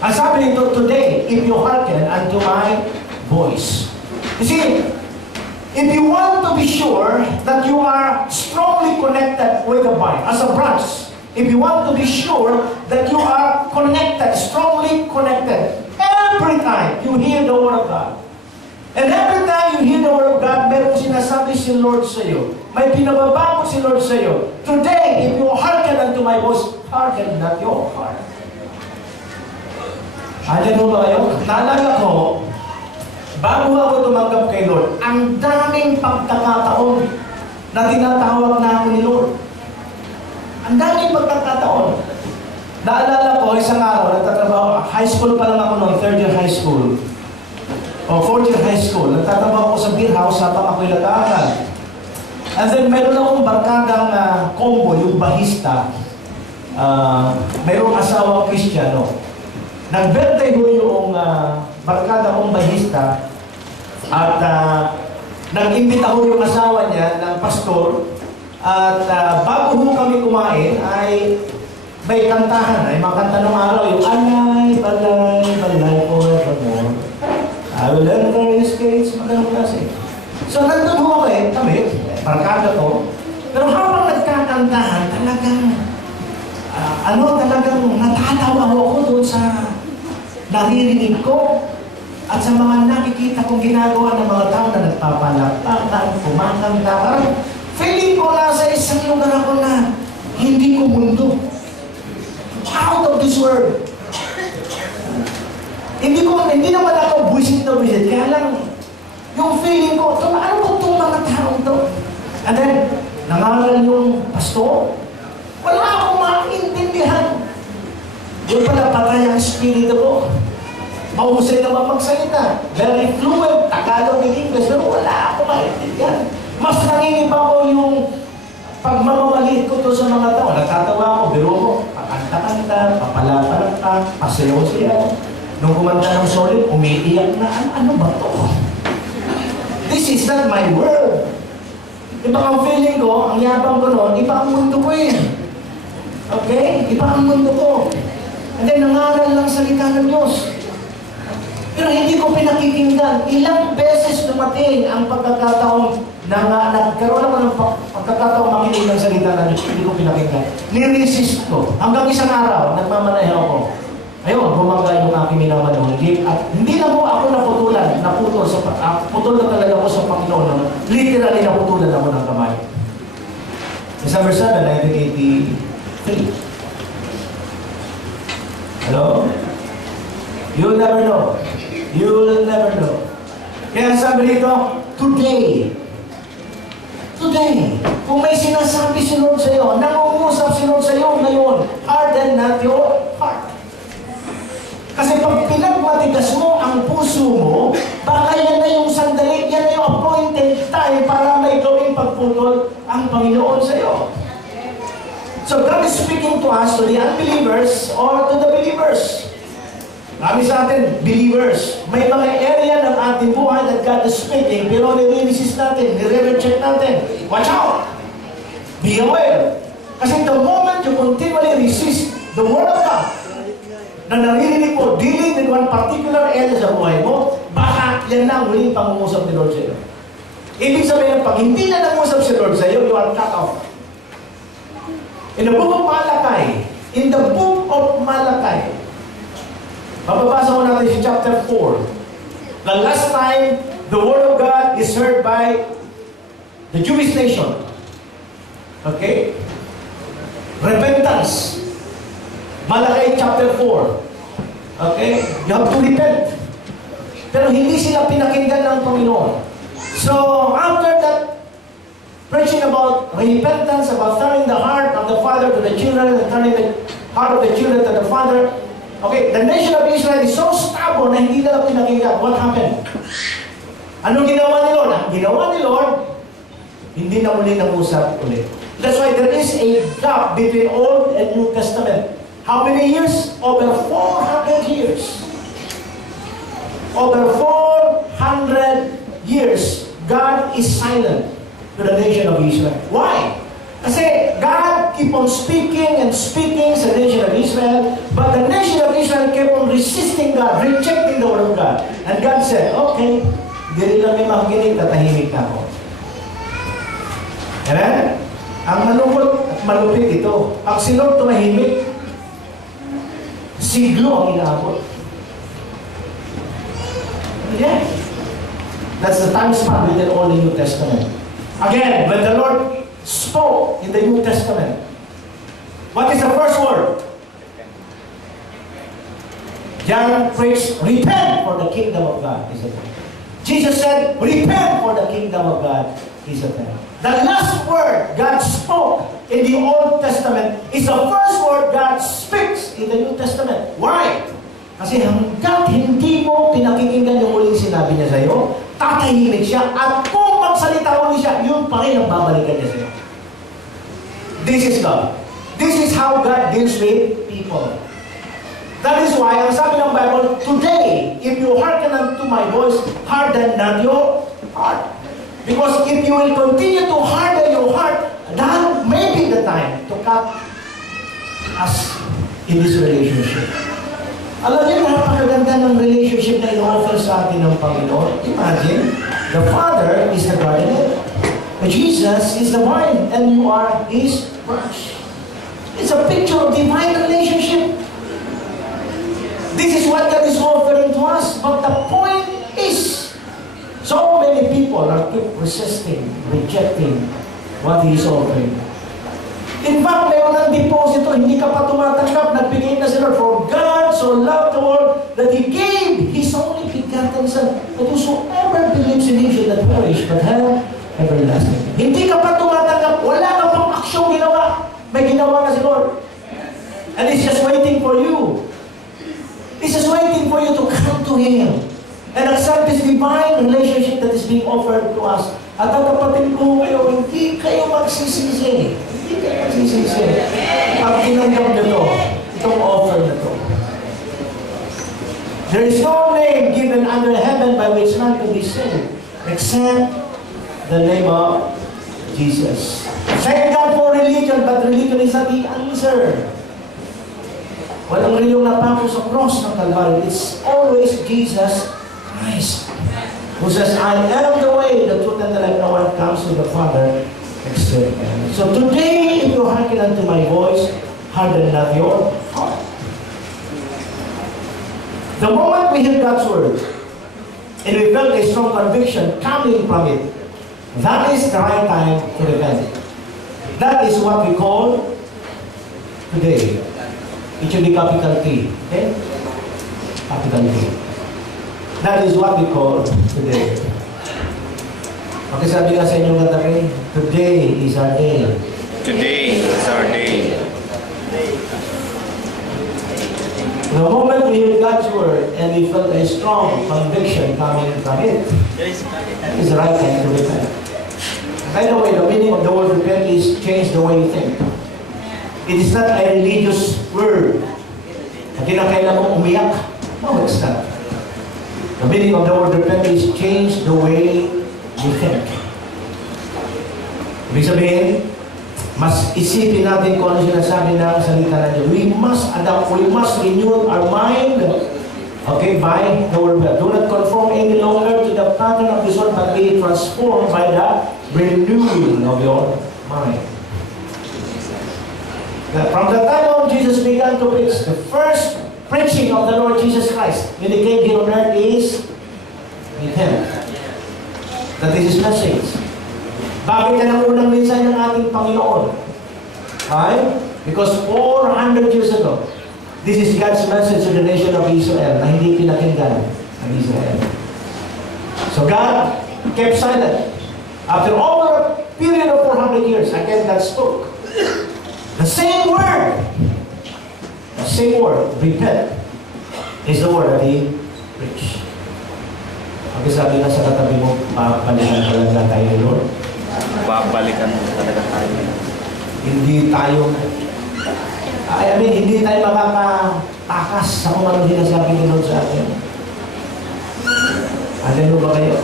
Ang sabi nito, today, if you hearken unto my voice. You see, If you want to be sure that you are strongly connected with the vine, as a branch, if you want to be sure that you are connected, strongly connected, every time you hear the Word of God, and every time you hear the Word of God, merong sinasabi si Lord sa iyo, may pinababago si Lord sa iyo. Today, if you hearken unto my voice, harden not your heart. Andiyan mo ba kayo? Naalala ko, bago ako tumanggap kay Lord, ang daming pagkakataon na tinatawag na ako ni Lord. Ang daming pagkakataon. Naalala ko, isang araw, nagtatrabaho, high school pa lang ako noon, third year high school. O fourth year high school. Nagtatrabaho ako sa beer house habang ako'y nag-aaral. And then, mayroon akong barkadang combo, yung bahista. Mayroong asawang Kristiyano. Nag-birthday ho yung barkada kong bahista at nag-imbita ho yung asawa niya ng pastor at bago ho kami kumain ay may kantahan, ay makanta ng araw yung Alay, balay, balay forevermore. I will enter his gates, magandang kasi. So nandun ho kami, barkada ko, pero habang nagkakantahan, talagang talagang natatawa ako doon sa naririnig ko at sa mga nakikita kong ginagawa ng mga tao na nagpapalakpakan, kumakanta. Parang feeling ko nasa isang lugar ako na hindi ko mundo. Out of this world. Hindi naman ako buwisit na buwisit. Kaya lang, yung feeling ko, ano ba itong mga taong to? And then, nangaral yung pastor. Wala akong maintindihan. Yung pala patay ang espiritu ko. Mahusay naman magsalita. Very fluent, Tagalog and English, pero wala akong maintindihan. Mas nangingiba ko yung pagmamamalit ko to sa mga tao. Nagtatawa ako, biro ko, pakanta-kanta, papalapalapa, pasayaw siya. Nung kumanta ng solid, umiiyak na, ano ba to? This is not my world. Iba ang feeling ko, ang yabang ko noon, iba ang mundo ko eh. Okay? Iba ang mundo ko. And then, nangaral lang salita ng Diyos. Pero hindi ko pinakikinggan. Ilang beses dumating ang pagkakataon na nagkaroon ako ng pagkakataon makinig ng salita ng Diyos. Hindi ko pinakinggan. Niresist ko. Hanggang isang araw, nagmamanahe ako. Ayun, bumangga yung aking minamanuhin. At hindi na po ako naputol na talaga ako sa Panginoon. Literally naputulan ako ng kamay. December 7, 1983. Hello? You'll never know. You'll never know. Kaya sabi dito, today, kung may sinasabi si Lord sa'yo, nangungusap si Lord sa'yo ngayon, harden not your heart. Kasi pag pinagmatigas mo ang puso mo, baka yan na yung sandali, yan na yung appointed time para may gawing pagputol ang Panginoon sa'yo. So God is speaking to us, to the unbelievers or to the believers. Kami sa atin, believers. May mga area ng ating buhay that God is speaking, pero nire-resist natin, nire-reject natin. Watch out! Be aware. Kasi the moment you continually resist the Word of God, na naririnig mo, dealing with one particular area sa buhay mo, baka yan na ang huling pangungusap ni Lord sa iyo. Ibig sabihin, pag hindi na nangusap si Lord sa iyo, you are cut off. In the book of Malachi, mababasa ko natin si chapter 4. The last time the Word of God is heard by the Jewish nation. Okay? Repentance. Malachi chapter 4. Okay? You have to repent. Pero hindi sila pinakinggan ng Panginoon. So, after that, preaching about repentance, about turning the heart of the father to the children, and turning the heart of the children to the father, okay, the nation of Israel is so stubborn na hindi nila pinakinggan. What happened? Anong ginawa ni Lord? Ang ginawa ni Lord, hindi na muli nag-usap ulit. That's why there is a gap between Old and New Testament. How many years? Over 400 years. Over 400 years, God is silent to the nation of Israel. Why? Kasi God keep on speaking and speaking sa nation of Israel, but the nation of Israel kept on resisting God, rejecting the Word of God. And God said, okay, Hindi rin lang may makikinig, tatahimik na ako. Amen? Ang malungkot at malupit ito. Pag si Lord tumahimik, siglo ang inaabot. Yeah. That's the time span within all the New Testament. Again, when the Lord spoke in the New Testament, what is the first word? John preached, repent for the kingdom of God is at hand. Jesus said, repent for the kingdom of God is at hand. The last word God spoke in the Old Testament is the first word God speaks in the New Testament. Why? Kasi hanggang hindi mo pinakikinggan yung muling sinabi niya sa'yo, tatahimik siya, at kung magsalita uli siya, yun pa rin ang babalikan niya sa'yo. This is God. This is how God deals with people. That is why, ang sabi ng Bible, today, if you hearken unto my voice, harden not your heart. Because if you will continue to harden your heart, that may be the time to cut us in this relationship. Alam niyo, napakaganda ng relationship na ino-offer sa atin ng Panginoon. Imagine, the Father is the gardener, Jesus is the vine, and you are His branch. It's a picture of divine relationship. This is what God is offering to us. But the point is, so many people are keep resisting, rejecting what He is offering. In fact, mayroon ng deposito, hindi ka pa tumatanggap, nagbigay na si Lord. For God so loved the world that He gave His only begotten Son, that whosoever believes in Him should not perish, but have everlasting. Hindi ka pa tumatanggap, wala ka pang aksyong ginawa. May ginawa na si Lord. And He's just waiting for you. He's just waiting for you to come to Him and accept this divine relationship that is being offered to us. At ang kapatid ko kayo, hindi kayo magsisisi. Hindi kayo magsisisi. Pag tinanggap na to, itong offer na to. There is no name given under heaven by which none can be saved except the name of Jesus. Thank God for religion, but religion is not the answer. Walang reliyong napako sa cross ng Calvary. It's always Jesus Christ, who says, I am the way, the truth, and the life. No one comes to the Father except me. So today, if you hearken unto my voice, harden not your heart. The moment we hear God's word, and we felt a strong conviction coming from it, that is the right time to repent. That is what we call today. It should be capital T. Okay? Capital T. That is what we call today. Okay, sabi nga sa inyong katabi, today is our day. Today is our day. The moment we hear God's word and we felt a strong conviction coming from it, that is the right time to repent. By the way, the meaning of the word repent is change the way you think. It is not a religious word. Na kinakailan mong umiyak. No, it's not. The meaning of the word repent is change the way you think. Ibig sabihin, mas isipin natin kung ano sinasabi ng salita na Diyos. We must adapt, we must renew our mind, okay, by the word. Do not conform any longer to the pattern of this world, but be transformed by the renewing of your mind. From the time of Jesus began to preach, the first preaching of the Lord Jesus Christ when He came here on earth is repent. That is His message. Bakit yan ang unang mensahe ng ating Panginoon? Why? Because 400 years ago, this is God's message to the nation of Israel na hindi pinakinggan ng Israel. So God kept silent. After over a period of 400 years, again God spoke. The same word, repent, is the word that He preached. Okay, sabi nga sa katabi mo, papalikan talaga tayo, Lord. Babalikan talaga tayo. Hindi tayo, hindi tayo makakatakas sa kung anong sinasabi ni Lord sa atin. Alam mo ba kayo?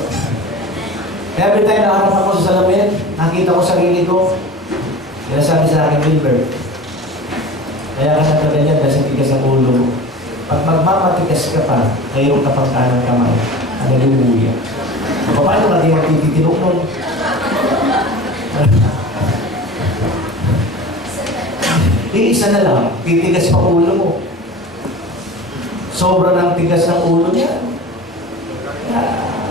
Every time nakaharap ako sa salamin, nakita ko sarili ko, sinasabi sa akin, Wilbert, kaya ka nagkaganyan dahil sa tigas ang ulo mo. Pag magmamatigas ka pa, mayroon ka pang kanang kamay, ang naluluya. Paano ka di magtititinok nun? Iisa na lang, titigas pa ulo mo. Sobra ng tigas ng ulo niya.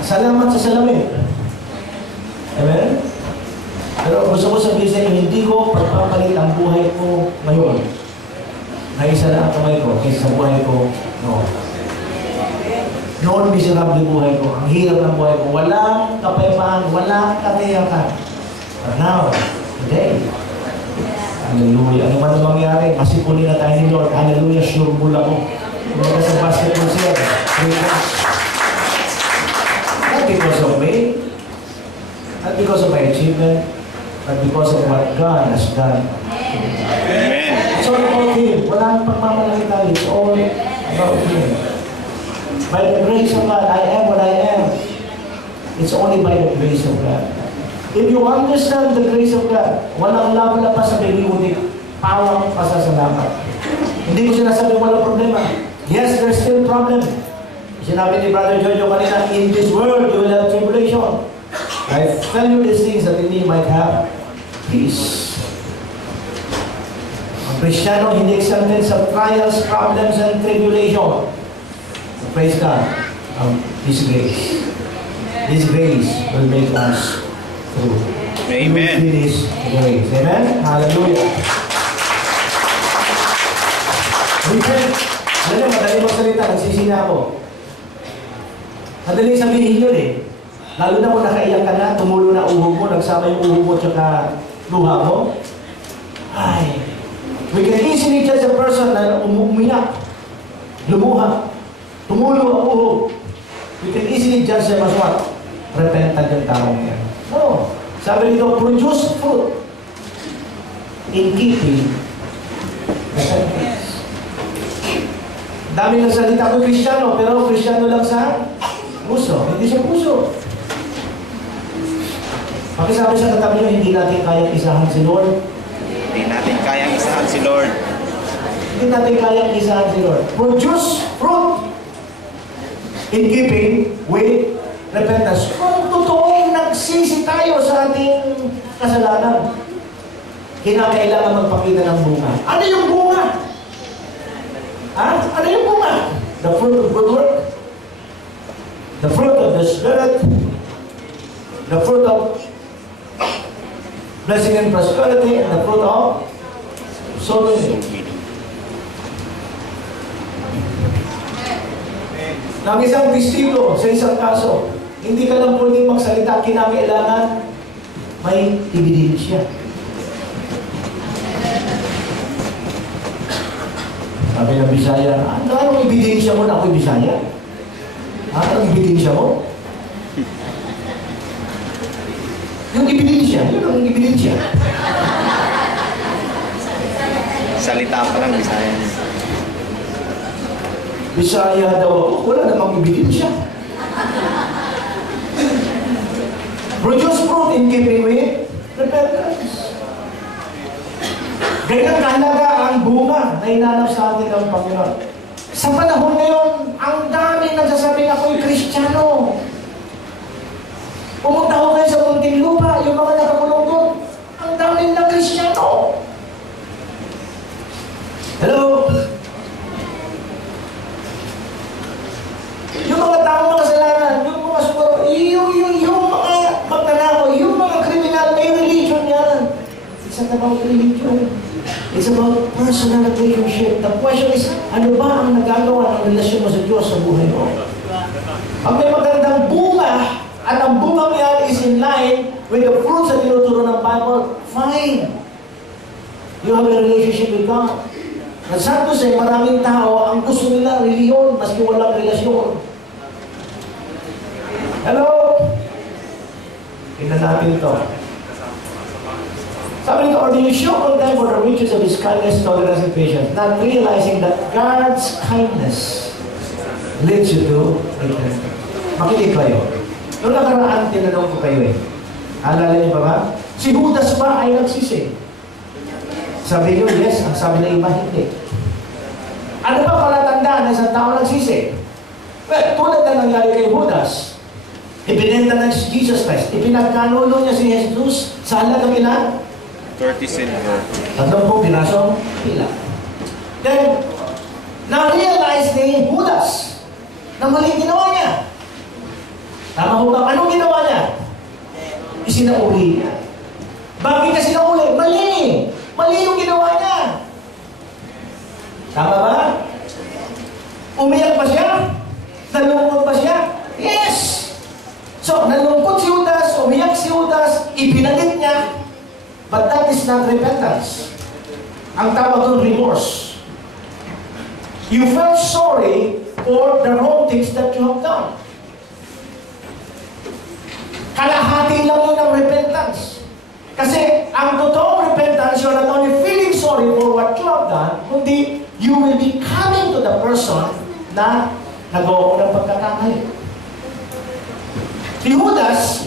Salamat sa salamin. Amen? Pero gusto ko sabihin sa inyo, hindi ko pagpapalit ang buhay ko ngayon. Naisa na ang kamay ko kaysa sa buhay ko noon. Noon miserable buhay ko. Ang hirap ng buhay ko. Walang kapayapaan, walang katiyakan. But now, today, hallelujah. Ano man ang mangyari, masipuli na tayo ni Lord. Hallelujah, sure bull ako. Kumbaga sa basketball siya. Not because of me, not because of my achievement, but because of what God has done. Amen. It's all about Him. Wala nang pagmamalaki tayo. It's all about Him. By the grace of God, I am what I am. It's only by the grace of God. If you understand the grace of God, walang laban na pa sa beliunik, pawang pasasalamat. Hindi ko sinasabi walang problema. Yes, there's still problem. Sinabi ni Brother Jojo kanina, in this world, you will have tribulation. I tell you these things that in me might have peace. Ang Kristiyano hindi exempted sa trials, problems, and tribulation. So praise God. His grace. His grace will make us through. Amen. Finish the grace. Amen? Hallelujah. Repent. Alam niyo, madali magsalita, nagsisina ako. Madali sabihin yun eh. Lalo na kung nakaiyak ka na, tumulo na uhog mo, nagsama yung uhog mo tsaka luha mo. Ay, we can easily judge a person na umiyak, lumuha, tumulo ang uhog. We can easily judge them as what? Repentant yung taong yan. No. Sabi nito, produce fruit in keeping repentance. Dami ng salita ko Kristiyano, pero Kristiyano lang sa puso. Hindi sa puso. Pakisabi sa katabi nyo, hindi natin kayang isahan si Lord. Hindi natin kayang isahan si Lord. Hindi natin kayang isahan si Lord. Produce fruit in keeping with repentance. Kung totoong nagsisi tayo sa ating kasalanan, kinakailangan magpakita ng bunga. Ano yung bunga? Ha? Ano yung bunga? The fruit of good work, the fruit of the Spirit, the fruit of blessing and prosperity, and the fruit of soul winning. Nang isang testigo sa isang kaso, hindi ka lang pwedeng magsalita, kinakailangan may ebidensya. Sabi ng Bisaya, anong ebidensya mo na ako'y Bisaya? Anong ebidensya mo? Yung ebidensya, yun ang ebidensya. Salita pa lang, Bisaya. Bisaya daw ako, wala namang ebidensya. Produce fruit in keeping with repentance. Ganyan kahalaga ang bunga na inanap sa atin ng Panginoon. Sa panahon ngayon, ang dami nagsasabing ako'y Kristiyano. Pumunta ko kayo sa munting lupa, yung mga nakakulong doon, ang dami na Kristiyano. Hello? Yung mga taong makasalanan, yung mga siguro, yung mga magnanakaw, yung mga kriminal, may religion yan. It's not about religion. It's about personal relationship. The question is, ano ba ang nagagawa ng relasyon mo sa Diyos sa buhay mo? Pag may magandang bunga, at ang bungang yan is in line with the fruits na tinuturo ng Bible, fine. You have a relationship with God. At sad to say, maraming tao, ang gusto nila, reliyon, maski walang relasyon. Hello? Tingnan natin ito. Sabi nito, or do you show on them for the riches of His kindness, tolerance, and patience, not realizing that God's kindness leads you to repentance. Makinig kayo. Noong nakaraan, tinanong ko kayo eh. Alala niyo ba ba? Si Judas ba ay nagsisi? Sabi niyo, yes. Ang sabi ng iba, hindi. Ano ba palatandaan na isang tao nagsisi? Well, tulad na nangyari kay Judas, Ibinenta ng Jesus Christ. Ipinagkanulo niya si Jesus sa halagang ilan? 30 silver. 30 pinasong pila. Then, na-realize ni Judas na maling ginawa niya. Tama ko ba? Anong ginawa niya? Isinauli niya. Bakit niya sinauli? Mali! Mali yung ginawa niya. Tama ba? Umiyak pa siya? Nalungkot pa siya? Yes! So, nalungkot si Judas, umiyak si Judas, ipinagit niya, but that is not repentance. Ang tawag doon, remorse. You felt sorry for the wrong things that you have done. Kalahati lang yun ang repentance. Kasi ang totoong repentance, you're not only feeling sorry for what you have done, kundi you will be coming to the person na nagawa mo ng pagkakamali. Si Judas,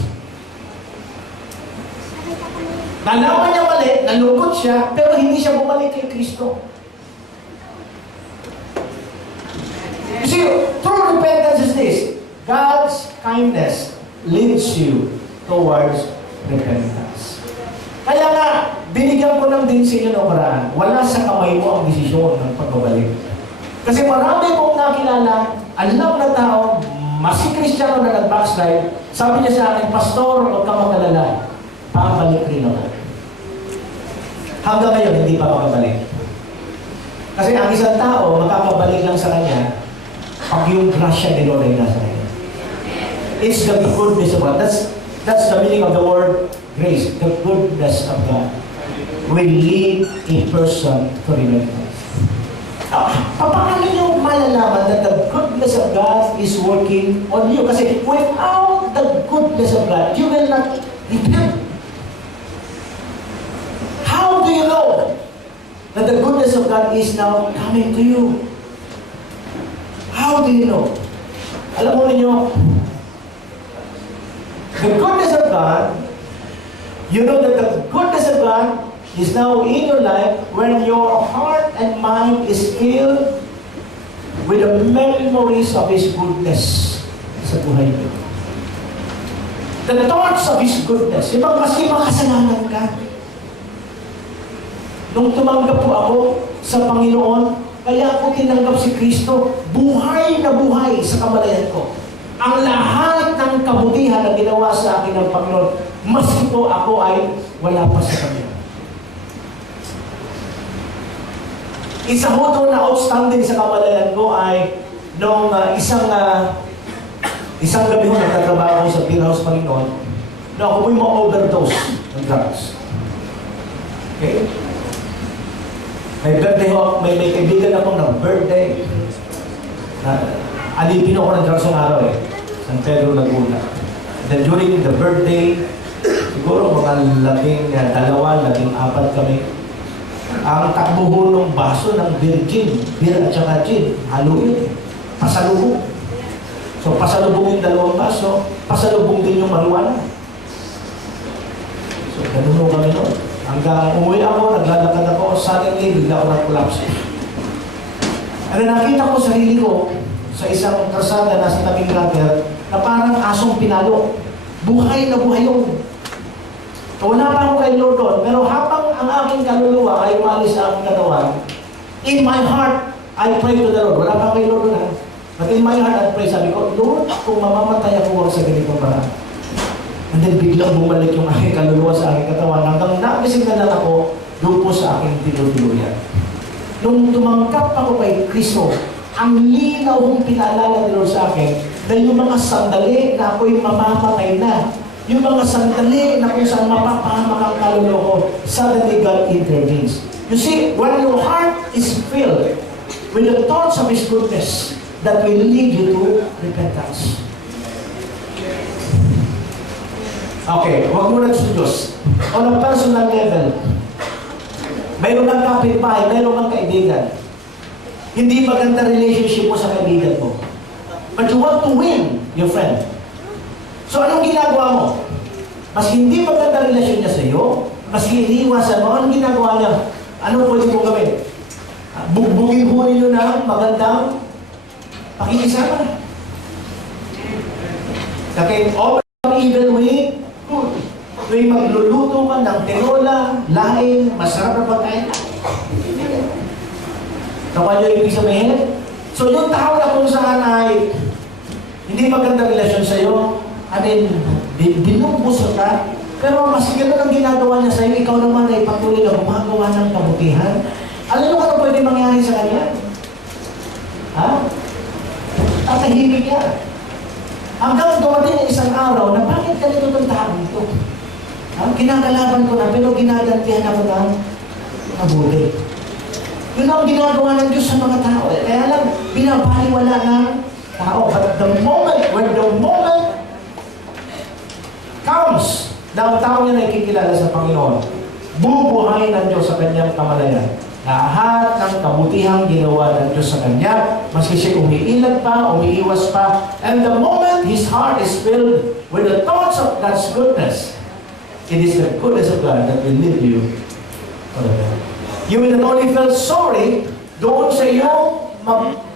nalaman niya mali, nalungkot siya, pero hindi siya bumalik kay Kristo. You see, true repentance is this. God's kindness leads you towards repentance. Kaya nga, binigyan ko ng din sa inyo ng paraan. Wala sa kamay mo ang desisyon ng pagbabalik. Kasi marami kong nakilala, alam na tao, masing Kristiyano na nag-backslide, sabi niya sa akin, Pastor, huwag ka mag-alala. Pakabalik rin ako. Hanggang ngayon, hindi pa makabalik. Kasi ang isang tao, makakabalik lang sa kanya pag yung grasya ni Lord ay nasa kanya. It's the goodness of God. That's the meaning of the word grace. The goodness of God will lead a person to repentance. Paano nyo malalaman that the goodness of God is working on you? Kasi without the goodness of God, you will not repent. How do you know that the goodness of God is now coming to you? How do you know? Alam mo ninyo, the goodness of God, you know that the goodness of God is now in your life when your heart and mind is filled with the memories of His goodness sa buhay niyo. The thoughts of His goodness. Yung maski makasalanan ka. Nung tumanggap po ako sa Panginoon, kaya ako tinanggap si Kristo, buhay na buhay sa kamalayan ko. Ang lahat ng kabutihan na ginawa sa akin ng Panginoon, maski po ako ay wala pa sa Kanya. Isa ho doon na outstanding sa kamalayan ko ay nung isang gabi ho nagtatrabaho ko sa Beer House Panginoon na ako po'y ma-overdose ng drugs. Okay? May birthday ho, may kaibigan akong birthday. Alipin ako ng drugs ng araw San Pedro, Laguna. Then during the birthday, siguro mga 12, 14 kami. Ang takbuho ng baso ng virgin, beer at saka gin, halo yun. Pasalubong. So pasalubong yung 2 baso, pasalubong din yung marijuana. So ganun mo kami noon. Hanggang umuwi ako, naglalakad ako, suddenly bigla ako nag-collapse. Ano nakita ko sarili ko sa isang karsada na sa tabing gutter na parang asong pinalo. Buhay na buhay yun. So, wala pa ako kay Lord doon, pero habang ang aking kaluluwa ay umalis sa aking katawan, in my heart, I pray to the Lord. Wala pa ako kay Lord doon But in my heart, I pray, sabi ko, Lord, kung mamamatay ako sa ganitong paraan. And then biglang bumalik yung aking kaluluwa sa aking katawan hanggang nagising na lang ako doon po sa aking tinutuluyan. Nung tumanggap ako kay Kristo, ang linaw kong pinaalala ni Lord sa akin na yung mga sandali na ako'y mamamatay na, yung mga sandali na kung saan mapapahamak ang kaluluwa ko, suddenly God intervenes. You see, when your heart is filled with the thoughts of His goodness, that will lead you to repentance. Okay, huwag mo na sa Diyos. On a personal level, mayroon kang kapitbahay, mayroon kang kaibigan. Hindi maganda relationship mo sa kaibigan mo. But you want to win your friend. So anong ginagawa mo? Mas hindi maganda relasyon niya sa iyo, mas iniiwasan mo, anong ginagawa niya? Anong pwede mo gawin? Bugbugin mo ninyo ng magandang pakikisama. Okay, over evil with good. Tuwing magluluto ka ng tinola, laing, masarap na pagkain. Nakuha niyo ibig sabihin? So yung tao na kung saan ay hindi magandang relasyon sa'yo, I mean, binubuso ka, pero mas gano'n ang ginagawa niya sa'yo, ikaw naman ay patuloy na gumagawa ng kabutihan. Alam mo kung ano pwede mangyari sa kanya? Ha? Tatahimik niya. Hanggang dumating ang isang araw na bakit ganito itong tao ito? Kinakalaban ko na, pero ginagantihan ako ng mabuti. Yun ang ginagawa ng Diyos sa mga tao. Kaya lang, binabaliwala ng tao. But when the moment comes na ang tao niya nakikilala sa Panginoon, bubuhayin ng Diyos sa kanyang kamalayan. Lahat ng kabutihang ginawa ng Diyos sa kanya, maski siya umiilag pa, umiiwas pa, and the moment his heart is filled with the thoughts of God's goodness, it is the goodness of God that will lead you forever. You will not only feel sorry doon sa iyong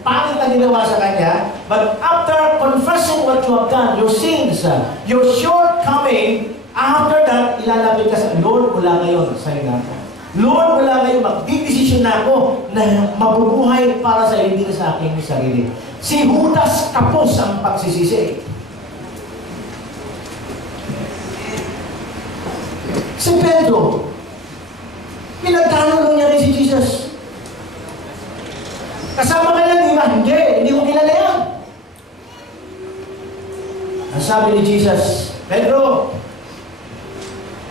pangit na ginawa sa kanya, but after confessing what you have done, your sins, your shortcoming, after that, ilalapit ka sa Lord, mula ngayon sa iyo. Lord, mula ngayon, magdidesisyon na ako na mabubuhay para sa hindi na sa aking sarili. Si Judas kapos ang pagsisisi. Si Pedro, pinagtanong niya rin si Jesus. Kasama ka niya, di ba? Hindi ko kilala yan. Ang sabi ni Jesus, Pedro,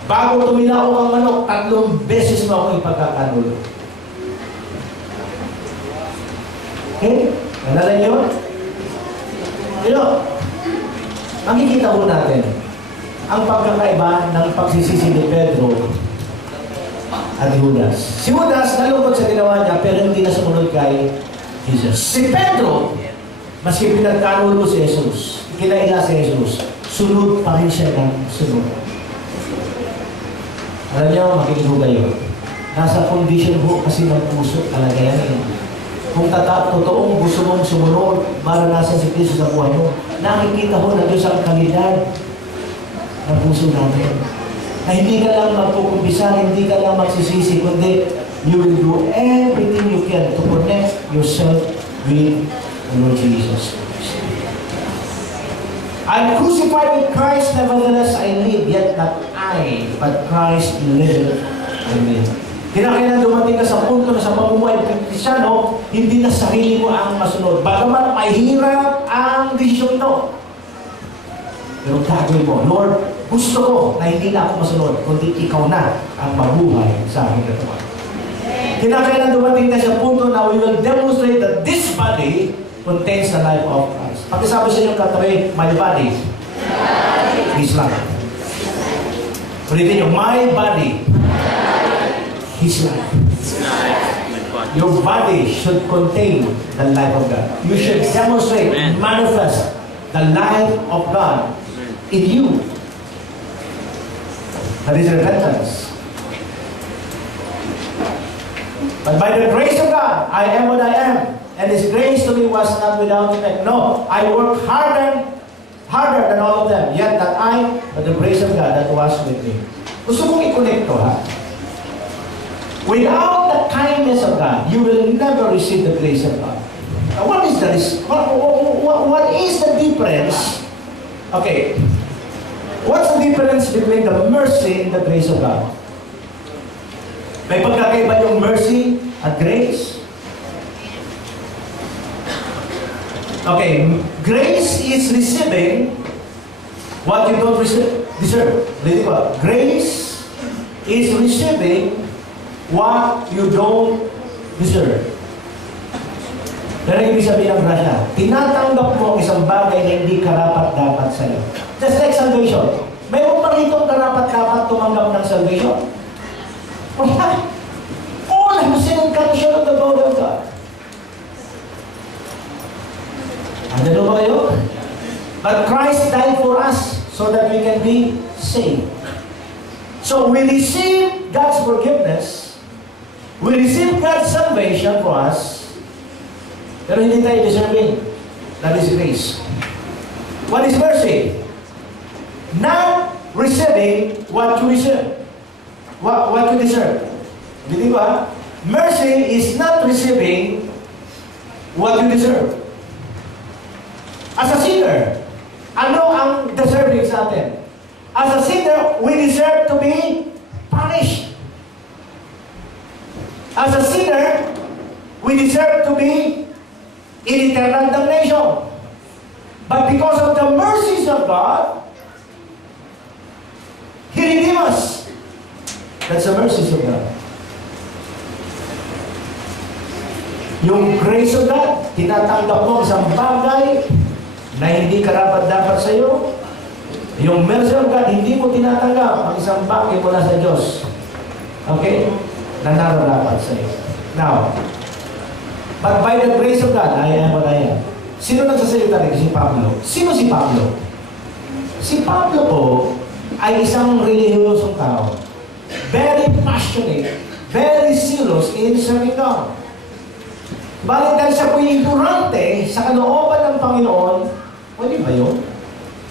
bago tuminaw ang manok, 3 beses mo ako ipagkakanulo. Okay? Nalala niyo? Makikita po natin ang pagkakaiba ng pagsisisi ni Pedro at Judas. Si Judas, nalungkot sa ginawa niya, pero hindi na sumunod kay Jesus. Si Pedro, maski pinagkanulo si Jesus, kinaila si Jesus, sunod pa rin siya ng sunod. Alam niyo, makinig ho kayo. Nasa condition ho kasi ng puso talaga yan eh. Kung totoong gusto mong sumunod, maranasan si Kristo sa buhay mo, nakikita ho na Diyos ang kalidad ng puso natin. Na hindi ka lang magpukumpisa, hindi ka lang magsisisi, kundi you will do everything you can to connect yourself with the Lord Jesus Christ. I'm crucified with Christ, nevertheless I live, yet not I, but Christ liveth in me. Kinakailan dumating ka sa punto na sa pamumuhay ng Kristyano, hindi na sarili mo ang masunod. Bagamat mahirap ang desisyon ito. Pero gagawin mo, Lord, gusto ko na hindi na ako masunod, kundi ikaw na ang mabuhay sa aking katawan. Kinakailan dumating ka sa punto na we will demonstrate that this body contains the life of Christ. Pakisabi sa inyong katabi, my body is life. Ulitin nyo, my body is life. Your body should contain the life of God. You should demonstrate, manifest the life of God in you. That is repentance. But by the grace of God, I am what I am. And His grace to me was not without effect. No, I worked harder than all of them. Yet not I, but the grace of God that was with me. Gusto kong i-connect to, ha? Without the kindness of God, you will never receive the grace of God. Now, what is the difference? Okay. What's the difference between the mercy and the grace of God? May pagkakaiba yung mercy at grace? Okay, grace is receiving what you don't deserve. Grace is receiving what you don't deserve. Pero ibig sabihin ng grasya, tinatanggap mo isang bagay na hindi karapat-dapat sa'yo. Just like salvation. May mo pa ritong karapat-dapat tumanggap ng salvation? Wala. All have sinned and come short of the glory of God. Ano ba kayo? But Christ died for us so that we can be saved. So we receive God's forgiveness, we receive God's salvation for us, pero hindi tayo deserving. That is grace. What is mercy? not receiving what you deserve. What you deserve. Di ba? Mercy is not receiving what you deserve. As a sinner, ano ang deserving sa atin? As a sinner, we deserve to be punished. As a sinner, we deserve to be in eternal damnation. But because of the mercies of God, He redeemed us. That's the mercies of God. Yung grace of God, tinatanggap mo isang bagay na hindi karapat-dapat sa iyo. Yung mercy of God, hindi mo tinatanggap ang isang bagay mula sa Diyos. Okay? Na nararapat sa iyo. Now, but by the grace of God, I am what I am. Sino nagsasalita rin? Si Pablo. Sino si Pablo? Si Pablo po ay isang relihiyosong tao. Very passionate, very serious in serving God. Bakit dahil siya po'y ignorante sa kalooban ng Panginoon, pwede ba yun?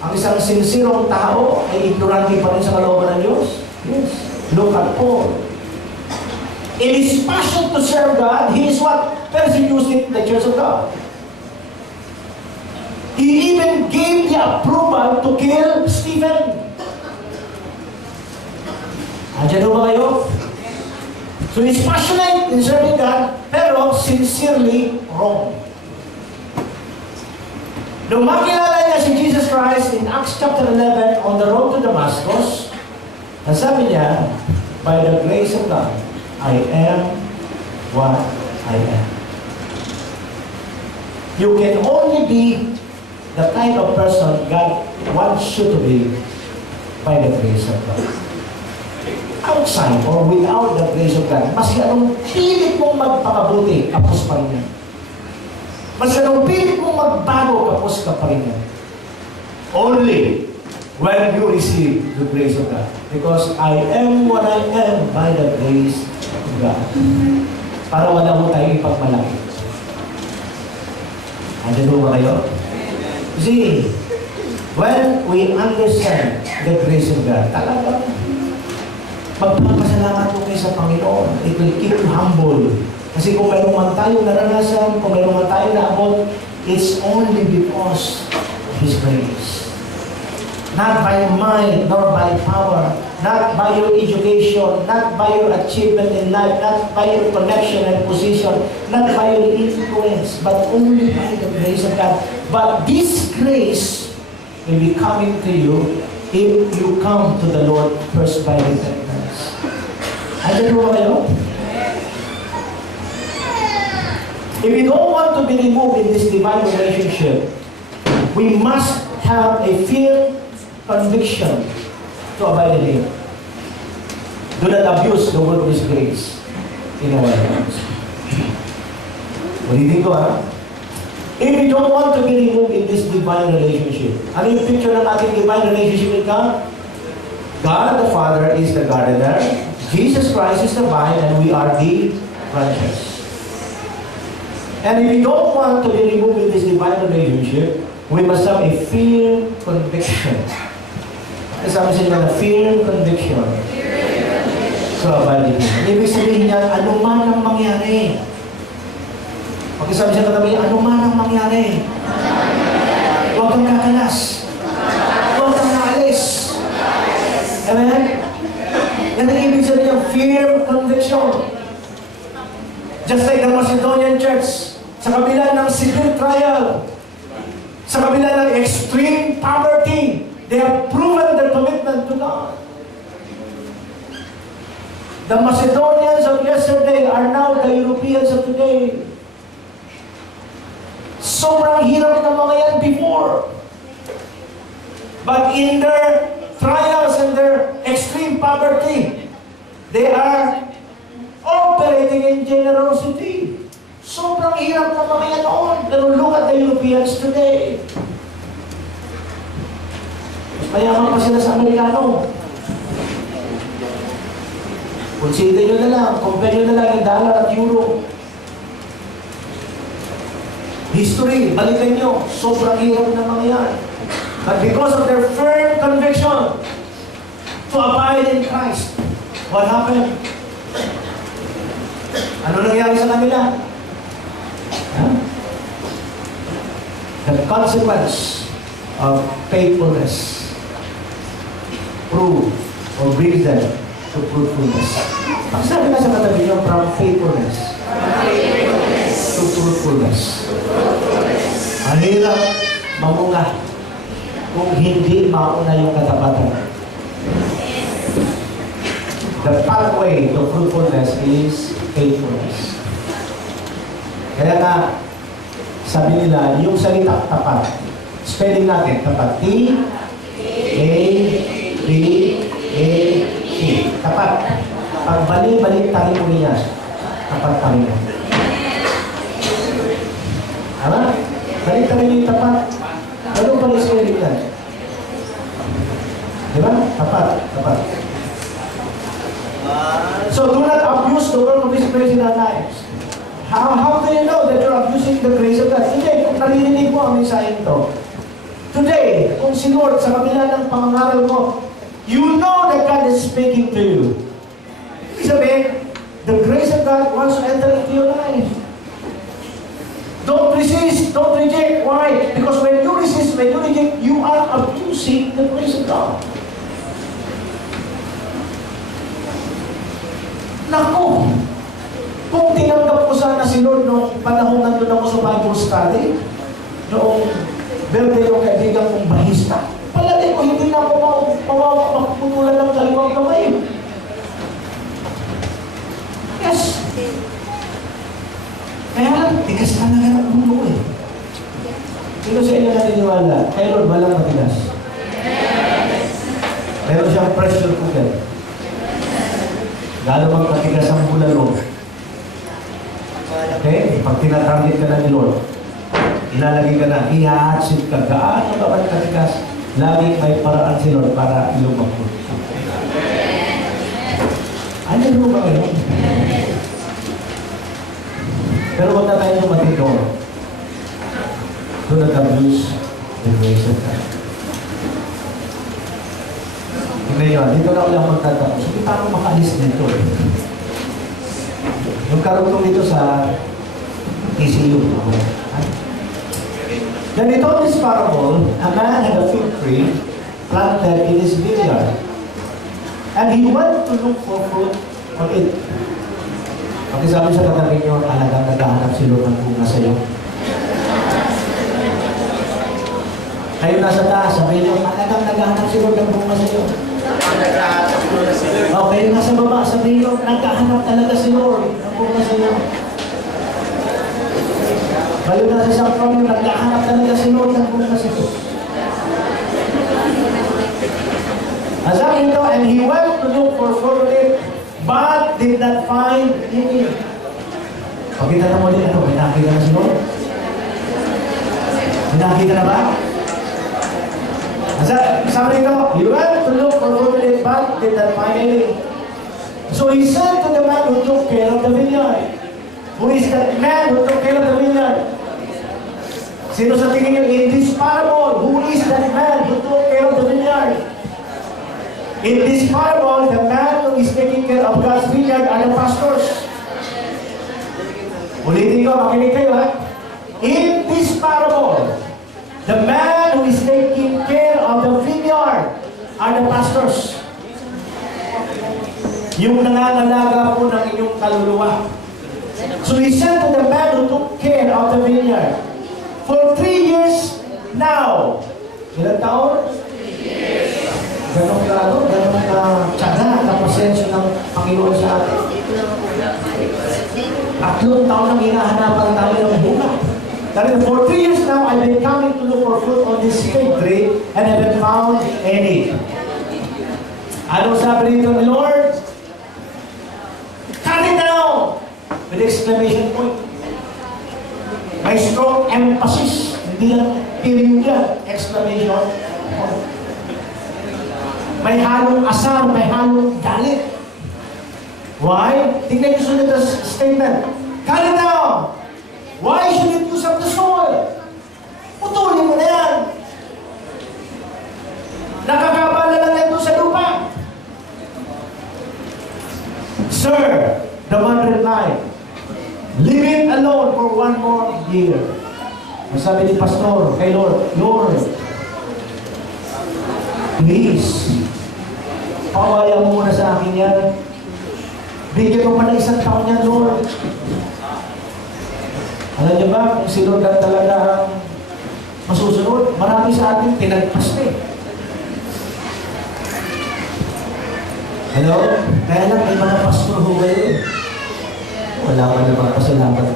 Ang isang sincere tao ay ignorante pa rin sa kalooban ng Diyos? Yes. Look at Paul. In his passion to serve God, he is what? Persecuting the church of God. He even gave the approval to kill Stephen. Andiyan ba kayo? So he's passionate in serving God, pero sincerely wrong. Nung makilala niya si Jesus Christ in Acts chapter 11 on the road to Damascus, nasabi niya, by the grace of God, I am what I am. You can only be the kind of person God wants you to be by the grace of God. Outside or without the grace of God, mas anong pilit mong magpakabuti, kapos pa rin yan. Mas anong pilit mong magbago, kapos ka pa rin yan. Only when you receive the grace of God. Because I am what I am by the grace of God. Para wala mo tayong ipagmalaki. Andiyan ba kayo? See, when we understand the grace of God, talagang magpapasalamat mo kayo sa Panginoon. It will keep you humble. Kasi kung mayroon man tayo naranasan, kung mayroon man tayo naabot, it's only because of His grace. Not by might, nor by power, not by your education, not by your achievement in life, not by your connection and position, not by your influence, but only by the grace of God. But this grace will be coming to you if you come to the Lord first by repentance. Ayan mo kayo? If we don't want to be removed in this divine relationship, we must have a firm conviction to abide in Him. Do not abuse the word of His grace in our lives. Ulitin ko ha? If we don't want to be removed in this divine relationship, ano yung picture ng ating divine relationship with God? God the Father is the gardener, Jesus Christ is the vine, and we are the branches. And if we don't want to be removed in this divine relationship, we must have a firm conviction. Sabi sa inyo na firm conviction. So, abide in Him. Ibig sabihin niya, ano man ang mangyari. Sabi sa katabi, ano man ang mangyari. Huwag kang kakalas. Huwag kang naalis. Amen? Yan ang ibig sabihin ng firm conviction. Just like the Macedonian church, sa kabila ng severe trial, sa kabila ng extreme poverty, they have proven their commitment to God. The Macedonians of yesterday are now the Europeans of today. Sobrang hirap ng mga yan before. But in their trials and their extreme poverty, they are operating in generosity. Sobrang hirap ng mga yan noon. Pero look at the Europeans today. Mayaman pa sila sa Amerikano. Consider nyo na lang, compare nyo na lang yung dollar at euro. History, balikan nyo, sobrang hirap ng mga yan. But because of their firm conviction to abide in Christ, what happened? Ano nangyari sa kanila? Huh? The consequence of faithfulness prove or brings them to fruitfulness. Ang sabi na sa katabi niyo, from faithfulness to fruitfulness. Ang hirap mamunga kung hindi mauna yung katapatan. The pathway to fruitfulness is faithfulness. Kaya nga, sabi nila, yung salita tapat. Spelling natin, tapat. T-A-P-A-T. Tapat. Pag balik-balik tayo mo niya, tapat pa rin. Tama? Balik tayo yung tapat. Ano pa rin spelling yan? Diba? Tapat. Tapat. So do not abuse the work of His grace in our lives. How do you know that you're abusing the grace of God? Today, kung naririnig mo ang mensahe ito, today, kung si Lord sa kabila ng pangangaral mo, you know that God is speaking to you. Ibig sabihin, the grace of God wants to enter into your life. Don't resist, don't reject. Why? Because when you resist, when you reject, you are abusing the grace of God. Naku! Kung tinanggap ko sana si Lord noong panahon nandun ako sa Bible study, noong birthday ng kaibigan kong bahista, palagay ko hindi na ako mapuputulan ng kaliwang kamay. Yes! Kaya tigas talaga ng ulo ko eh. Sino sa inyo naniniwala? Kay Lord, walang matigas. Meron siyang pressure cooker. Lalo magkatigas ang bulalo. Okay? Pag tinatarget ka na ni Lord, ilalagay ka na, ihahatsit ka, gaano ka ba katigas? Lagi may paraan si Lord para ilumag mo. Ano mo ba kayo? Pero huwag na tayo matito. Do not abuse the grace of God. Ngayon, dito na ulang magtatapos. Hindi pa ako makaalis dito. Yung karugtong dito sa TCU. Ganito this parable, a man had a fig tree planted in his vineyard. And he went to look for fruit on it. Pakisabi sa katabi niyo, talagang naghahanap si Lord ng bunga sa iyo. Kayo nasa taas, sabi niyo, talagang naghahanap si Lord ng bunga sa iyo. Okay, nasa baba, sabi niyo, naghahanap talaga si Lord ng bunga sa iyo. Kayo nasa isang pamilya, naghahanap talaga si Lord ng bunga sa iyo. Sabi niyo, and he went to look for fruit, but did not find any. Pakita na mo din, ano, may nakita na si Lord? May nakita na ba? Sabi nito, he went to look for fruit, but did not find any. So he said to the man who took care of the vineyard. Who is that man who took care of the vineyard? Sino sa tingin niyo in this parable? Who is that man who took care of the vineyard? In this parable, the man who is taking care of God's vineyard are the pastors. Ulitin ko, makinig kayo ha. In this parable, the man who is taking care of the vineyard are the pastors. Yung nangangalaga po ng inyong kaluluwa. So he said to the man who took care of the vineyard, for 3 years now. Ilang taon? 3 years. Ganong tsaga, kapasensya ng Panginoon sa atin. 3 taon nang hinahanapan tayo ng bunga. For 3 years now, I've been coming to look for fruit on this fig tree and haven't found any. Anong sabi rito ni Lord? Cut it down! With exclamation point. May strong emphasis. Hindi lang period yan. Exclamation point. May halong asar, may halong galit. Why? Tingnan nyo sunod ang statement. Cut it down! Why should it use up the soil? Putulin mo na yan. more year. Sabi ni Pastor kay Lord, Lord, please, pawayan mo muna sa akin yan. Bigyan mo pa ng 1 taon yan, Lord. Alam niyo ba, kung si Lord lang talaga ang masusunod, marami sa atin tinagpas na eh. Hello? Kaya lang may mga pastor ho kayo. Wala ka namang pasalamat.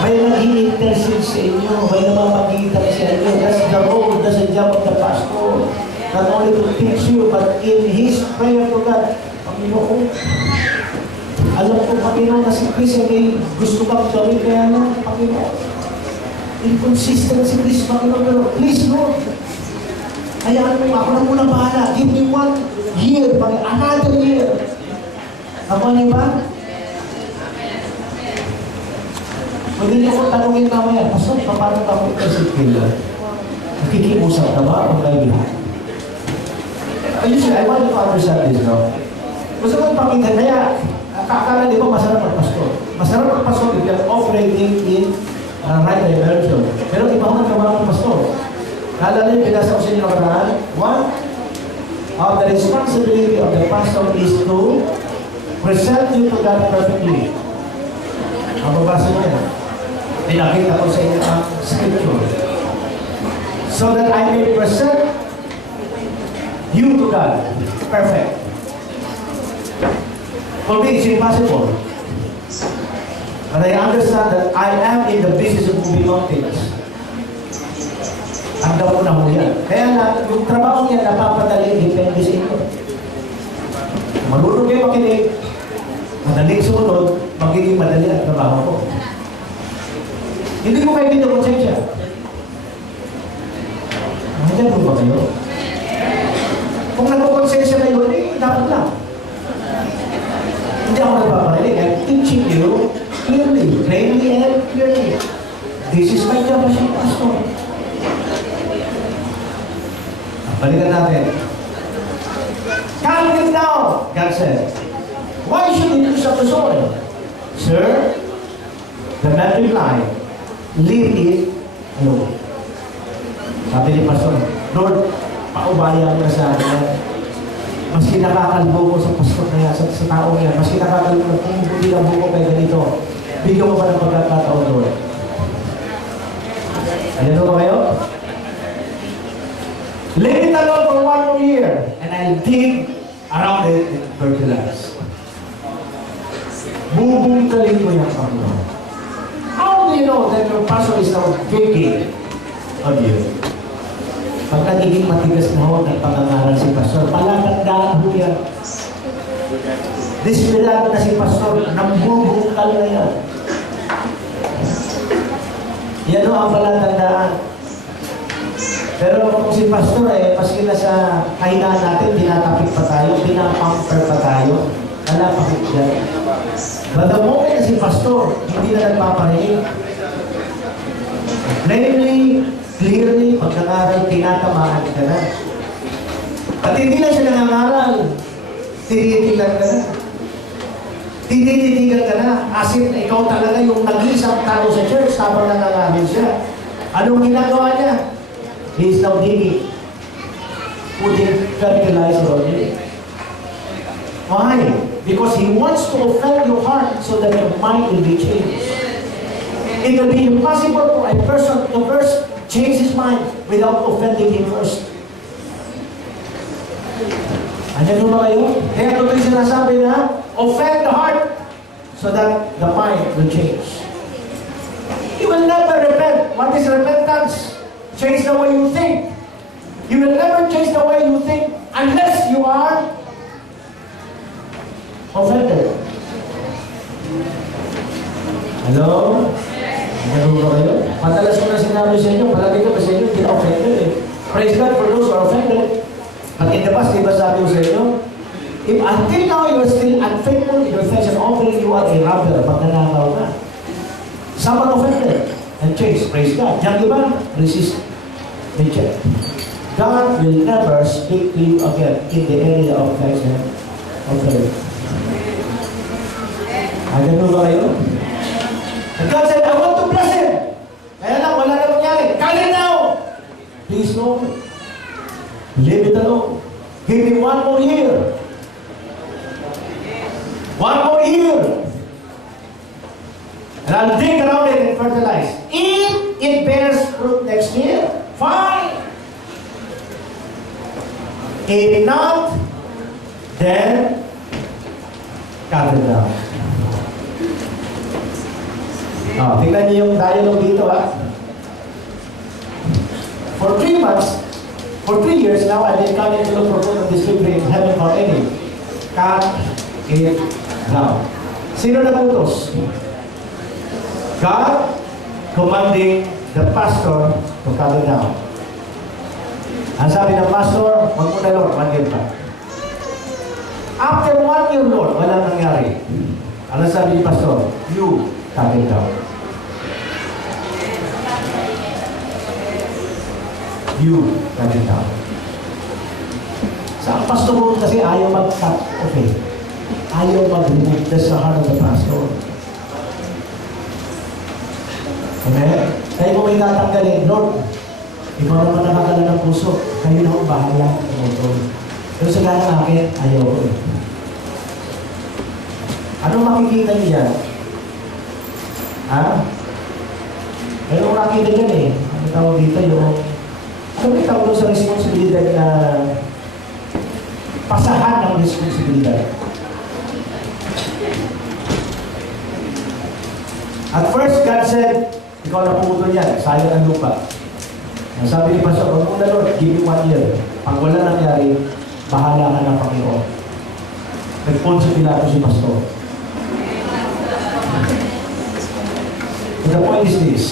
May nag-i-intercede sa inyo, may namamagitan sa inyo. That's the role, that's the job of the pastor. Not only to teach you, but in his prayer to God, Panginoon, alam ko, Panginoon, na si Chris ay gusto kang gawin, kaya lang, Panginoon, inconsistent si Chris, Panginoon, pero please, Lord, hayaan mo, ako na muna bahala. Give me 1 year, another year. Ako niyo ba? Pwede niyo ko tanongin mamaya, Pastor, paano ka mo kasi kila? Nakikiusap ka ba o kaibigan? Usually, I want you to understand this, no? Gusto kong pakinggan, kaya, kakala di ba masarap ang pastor? Masarap ang pastor if you're operating in right dimension. Pero iba ko ng trabaho ng pastor. Naalala yung pinasa ko sa inyo nakaraan? One of the responsibility of the pastor is to present you to God perfectly. Ang babasa mo yan. Pinakita ko sa inyo ang scripture. So that I may present you to God perfect. For me, it's impossible. But I understand that I am in the business of moving mountains. Ang daw na ho yan. Kaya na, yung trabaho niya napapadali, depende sa inyo. Marunong kayo makinig, madaling sumunod, magiging madali ang trabaho ko. Hindi ko kayo dito konsensya. Nandiyan po ba kayo? Kung nagkukonsensya kayo, dapat lang. Hindi ako nagpaparinig. I'm teaching you clearly, plainly and clearly. This is my job as a pastor. Balikan natin. Calm it down, God said. Why should we use up the soil? Sir, the man life, leave it alone. Sabi ni Pastor, Lord, paubaya mo na sa akin. Maski nakakalbo ko sa pastor na yan, sa tao yan, maski nakakalbo ko, kung hindi lang buko kayo ganito, bigyan mo ba ng pagkakataon, Lord? Ayan mo ba kayo? Leave it alone for 1 more year, and I'll dig around it and fertilize. Bubungkalin mo yan, Panginoon. How do you know that your pastor is now digging on you? Pag nagiging matigas na ho, nagpangangaral si pastor, palatandaan ho yan. Desperado na si pastor, nambubungkal na yan. Yan ho ang palatandaan. Pero kung si pastor maski na sa kahinaan natin, tinatapik pa tayo, pinapamper pa tayo, palapakit yan. But the moment na si pastor, hindi na nagpaparinig, plainly, clearly, pag nangaral, tinatamaan ka na. At hindi na siya nangangaral, tinitigan ka na. Tinititigan ka na, as if ikaw talaga yung nag-isang tao sa church habang nangangaral siya. Anong ginagawa niya? He is now digging, putting fertilizer on you. Why? Because he wants to offend your heart so that your mind will be changed. It will be impossible for a person to first change his mind without offending him first. Andiyan mo ba kayo? Kaya ito yung sinasabi na, offend the heart so that the mind will change. You will never repent. What is repentance? Change the way you think. You will never change the way you think unless you are offended. Hello? Ano ba kayo? Madalas ko na sinabi sa inyo, palagi ka ba sa inyo, hindi na offended eh. Praise God for those who are offended. But in the past, di ba sabi ko sa inyo, if until now you are still unfaithful in your thanks and offering, you are a robber, magnanakaw ka. Someone offended and change. Praise God. Diyan di ba? Resist. Reject. God will never speak to you again in the area of thanks and offering. Ano ba kayo? Leave it alone. Give me 1 more year. 1 more year. And I'll dig around it and fertilize. If it bears fruit next year, fine. If not, then cut it down. Tingnan niyo yung dialogue dito, For 3 months, for 3 years now, I've been coming to look for food on this tree in heaven for any. Cut it down. Sino nagutos? God commanding the pastor to cut it down. Ang sabi ng pastor, wag mo na Lord, 1 year pa. After 1 year, Lord, walang nangyari. Ano sabi ni pastor? You cut it down. You cut it down. Sa pastor kasi ayaw mag-cut. Okay. Ayaw mag-remove. That's the heart of the pastor. Okay? Kaya mo may tatanggalin, Lord, ikaw naman nakakala ng puso. Kayo na akong bahala. Pero sa gana akin, ayaw ko. Anong makikita niya? Ha? Pero makikita niya eh. Ano tawag dito yung... Ano may tawag sa responsibilidad na... pasahan ng responsibilidad. At first, God said, ikaw na pumutol yan, sayang ang lupa. Ang sabi ni Pastor, huwag mo na Lord, give me 1 year. Pag wala nangyari, bahala ka ng Panginoon. Nag-ponso Pilato si Pastor. The point is this,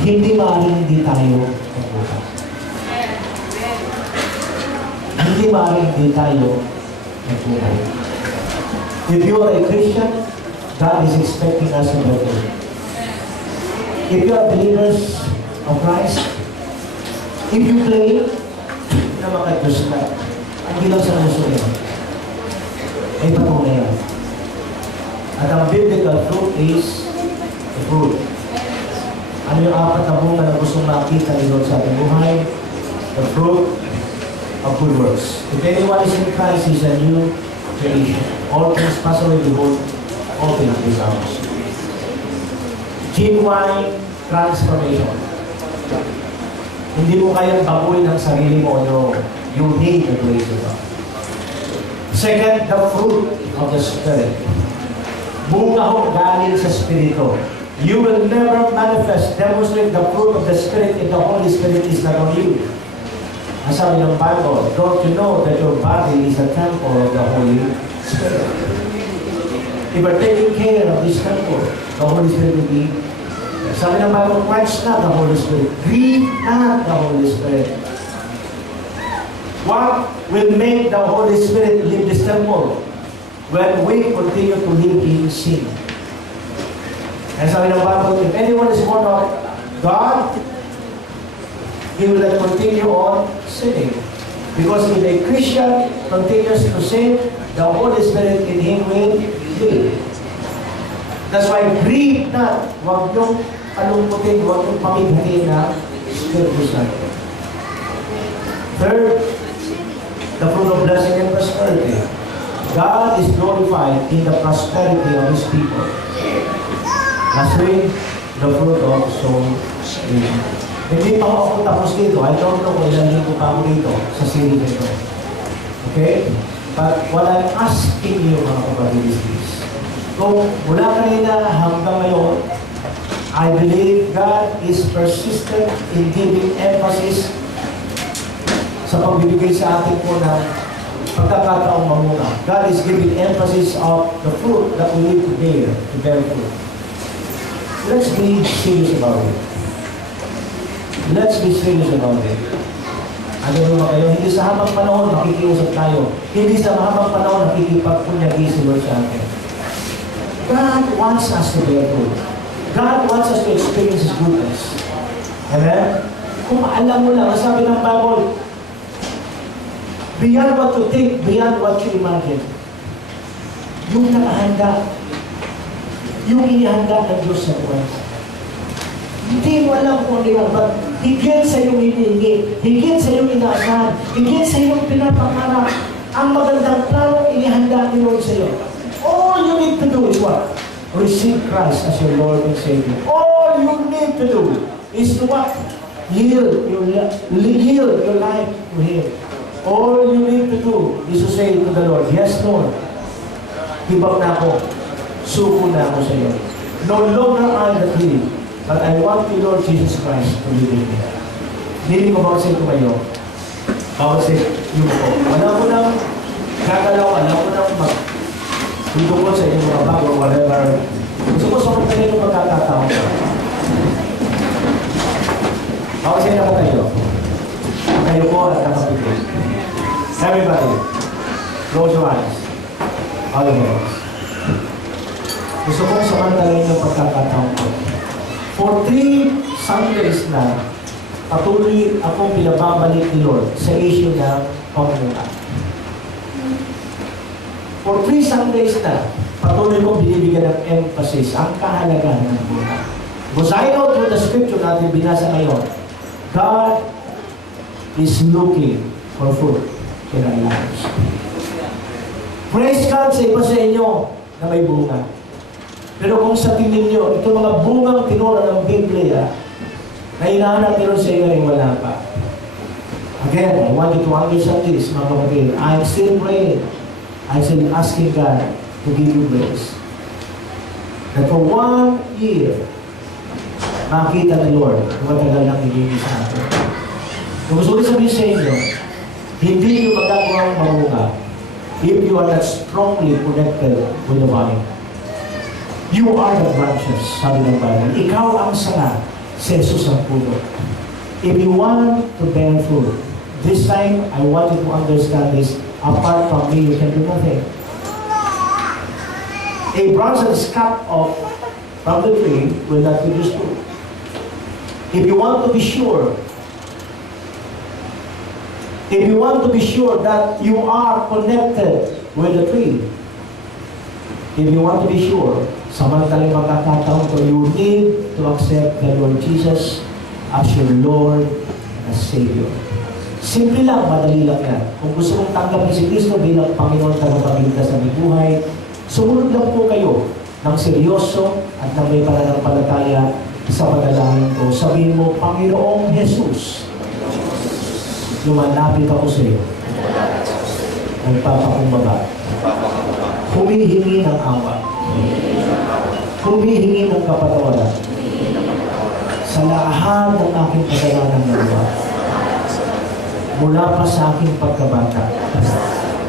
hindi maaaring hindi tayo magbukas. Hindi maaaring hindi tayo magbukas. If you are a Christian, God is expecting us to better. If you are believers of Christ, if you claim na maka-Diyos ka, ang bilang sa puso niya, ay patunay yan. At ang biblical fruit is the fruit. Ano yung 4 na bunga na gustong makita ni Lord sa ating buhay? The fruit of good works. If anyone is in Christ, is a new creation. All things pass away, behold, all things become. Genuine transformation. Hindi mo kayang baguhin ang sarili mo, you need the grace of God. Second, the fruit of the Spirit. Bunga ho galing sa Espiritu. You will never manifest, demonstrate the fruit of the Spirit if the Holy Spirit is not on you. Ang sabi ng Bible, don't you know that your body is a temple of the Holy Spirit? If you're taking care of this temple, the Holy Spirit will be. Sabi ng Bible, quench not the Holy Spirit. Grieve not the Holy Spirit. What will make the Holy Spirit leave this temple? When we continue to live in sin. And sabi ng Bible, if anyone is born of God, he will not continue on sinning. Because if a Christian continues to sin, the Holy Spirit in him will live. That's why grieve not. Huwag niyong kalungkutin, huwag niyong pamighatin na Espiritu Santo. Third, the fruit of blessing and prosperity. God is glorified in the prosperity of His people. Lastly, the fruit of soul winning. Hindi pa ako tapos dito. I don't know kung ilan dito pa ako dito sa series nito. Okay? But what I'm asking you, mga kapatid, is this. Kung mula kanina hanggang ngayon, I believe God is persistent in giving emphasis sa pagbibigay sa atin po ng pagkakataong mamunga. God is giving emphasis of the fruit that we need to bear fruit. Let's be serious about it. Let's be serious about it. Ano naman kayo? Hindi sa habang panahon makikiusap tayo. Hindi sa habang panahon nakikipagpunyagi si Lord sa atin. God wants us to bear fruit. God wants us to experience His goodness. Amen? Kung alam mo lang, sabi ng Bible, beyond what you think, beyond what you imagine, yung nakahanda, yung inihanda ng Diyos sa buhay. Hindi mo alam kung ano yun, but higit sa iyong hinihingi, higit sa iyong inaasahan, higit sa iyong pinapangarap, ang magandang plano inihanda ni Lord sa iyo. All you need to do is what? Receive Christ as your Lord and Savior. All you need to do is to what? Yield your life to Him. All you need to do is to say to the Lord, yes Lord, give up na ako. Suko na ako sa iyo. No longer I that live, but I want you, Lord Jesus Christ, to live in me. Hindi ko ba kasi ito kayo? Kasi yung ko. Alam ko nang gagalaw, alam ko nang magtutungkol sa inyong mga bago, whatever. Gusto ko sa mga kayo magkakataon. Kasi na ko kayo. Kayo po at nakapitid. Everybody, close your eyes. All your hands. Gusto kong samantalayin ng pagkakataon ko. For 3 Sundays na, patuloy akong pinababalik ni Lord sa issue ng pamumuhay. For 3 Sundays na, patuloy kong binibigyan ng emphasis ang kahalagahan ng buhay. Because I know through the scripture natin binasa ngayon, God is looking for fruit in our lives. Praise God sa iba sa inyo na may bunga. Pero kung sa tingin nyo, ito mga bungang tinura ng Biblia, na hinahanap nyo sa inyo ay wala pa. Again, I want you to understand this, mga kapatid. I'm still praying. I'm still asking God to give you grace. That for 1 year, makita ni Lord na matagal lang hinihingi sa atin. Kung gusto ko sabihin sa inyo, hindi nyo magagawang mamunga if you are not strongly connected with the vine. You are the branches, sabi ng Bible. Ikaw ang sanga, si Jesus ang puno. If you want to bear fruit, this time, I want you to understand this, apart from me, you can do nothing. A branch that is cut off from the tree will not produce fruit. If you want to be sure that you are connected with the tree, if you want to be sure, samantalang magkakataon ko, you need to accept the Lord Jesus as your Lord and Savior. Simple lang, madali lang yan. Kung gusto mong tanggapin si Kristo bilang Panginoon at tagapagligtas ng buhay, sumunod lang po kayo ng seryoso at ng may pananampalataya sa panalangin ko. Sabihin mo, Panginoong Jesus, lumalapit ako sa iyo. Nagpapakumbaba. Humihingi ng awa. Humihingi ng kapatawaran sa lahat ng aking kasalanan ng iba. Mula pa sa aking pagkabata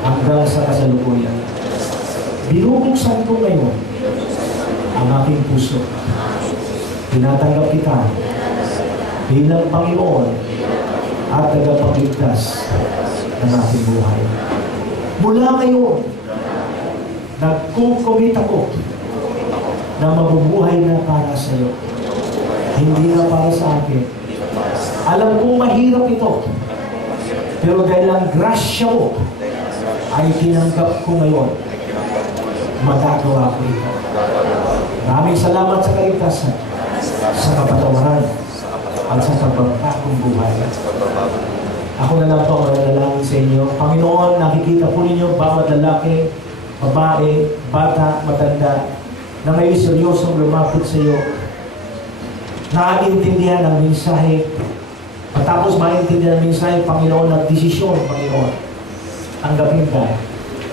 hanggang sa kasalukuyan. Binubuksan ko ngayon ang aking puso. Tinatanggap kita bilang Panginoon at tagapagligtas ng aking buhay. Mula ngayon, nagkukumit ako na mabubuhay na para sa iyo. Hindi na para sa akin. Alam kong mahirap ito. Pero dahil ang grasya mo ay tinanggap ko ngayon, magagawa ko ito. Maraming salamat sa kaligtasan, sa kapatawaran, at sa pagbagtakong buhay. Ako na lang po ang mananalangin sa inyo. Panginoon, nakikita po ninyo bawat lalaki, babae, bata, matanda, na may seryosong lumapit sa iyo, naiintindihan ang mensahe, matapos maintindihan ang mensahe, Panginoon, at desisyon, Panginoon, tanggapin ka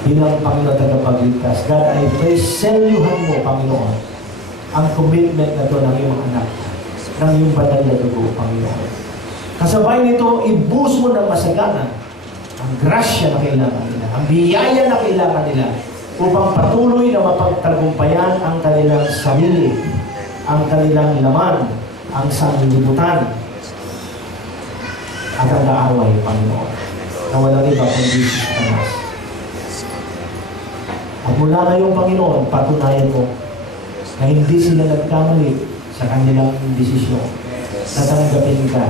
bilang Panginoon at tagapagligtas. God, I pray, selyuhan mo, Panginoon, ang commitment na ito ng iyong anak, ng iyong banal na dugo, Panginoon. Kasabay nito, ibus mo ng masagana ang grasya na kailangan nila, ang biyaya na kailangan nila, upang patuloy na mapagtagumpayan ang kanilang sarili, ang kanilang laman, ang sanlibutan, at ang kaaway, Panginoon, na walang iba kundi si Satanas. At mula ngayong Panginoon, patunayan mo na hindi sila nagkamali sa kanilang desisyon. Natanggapin ka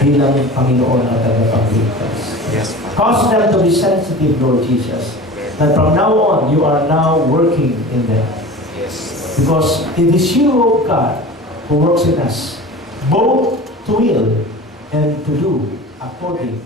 bilang Panginoon at tagapagligtas. Yes. Cause them to be sensitive, Lord Jesus, that from now on, you are now working in them. Yes. Because it is you, O God, who works in us both to will and to do according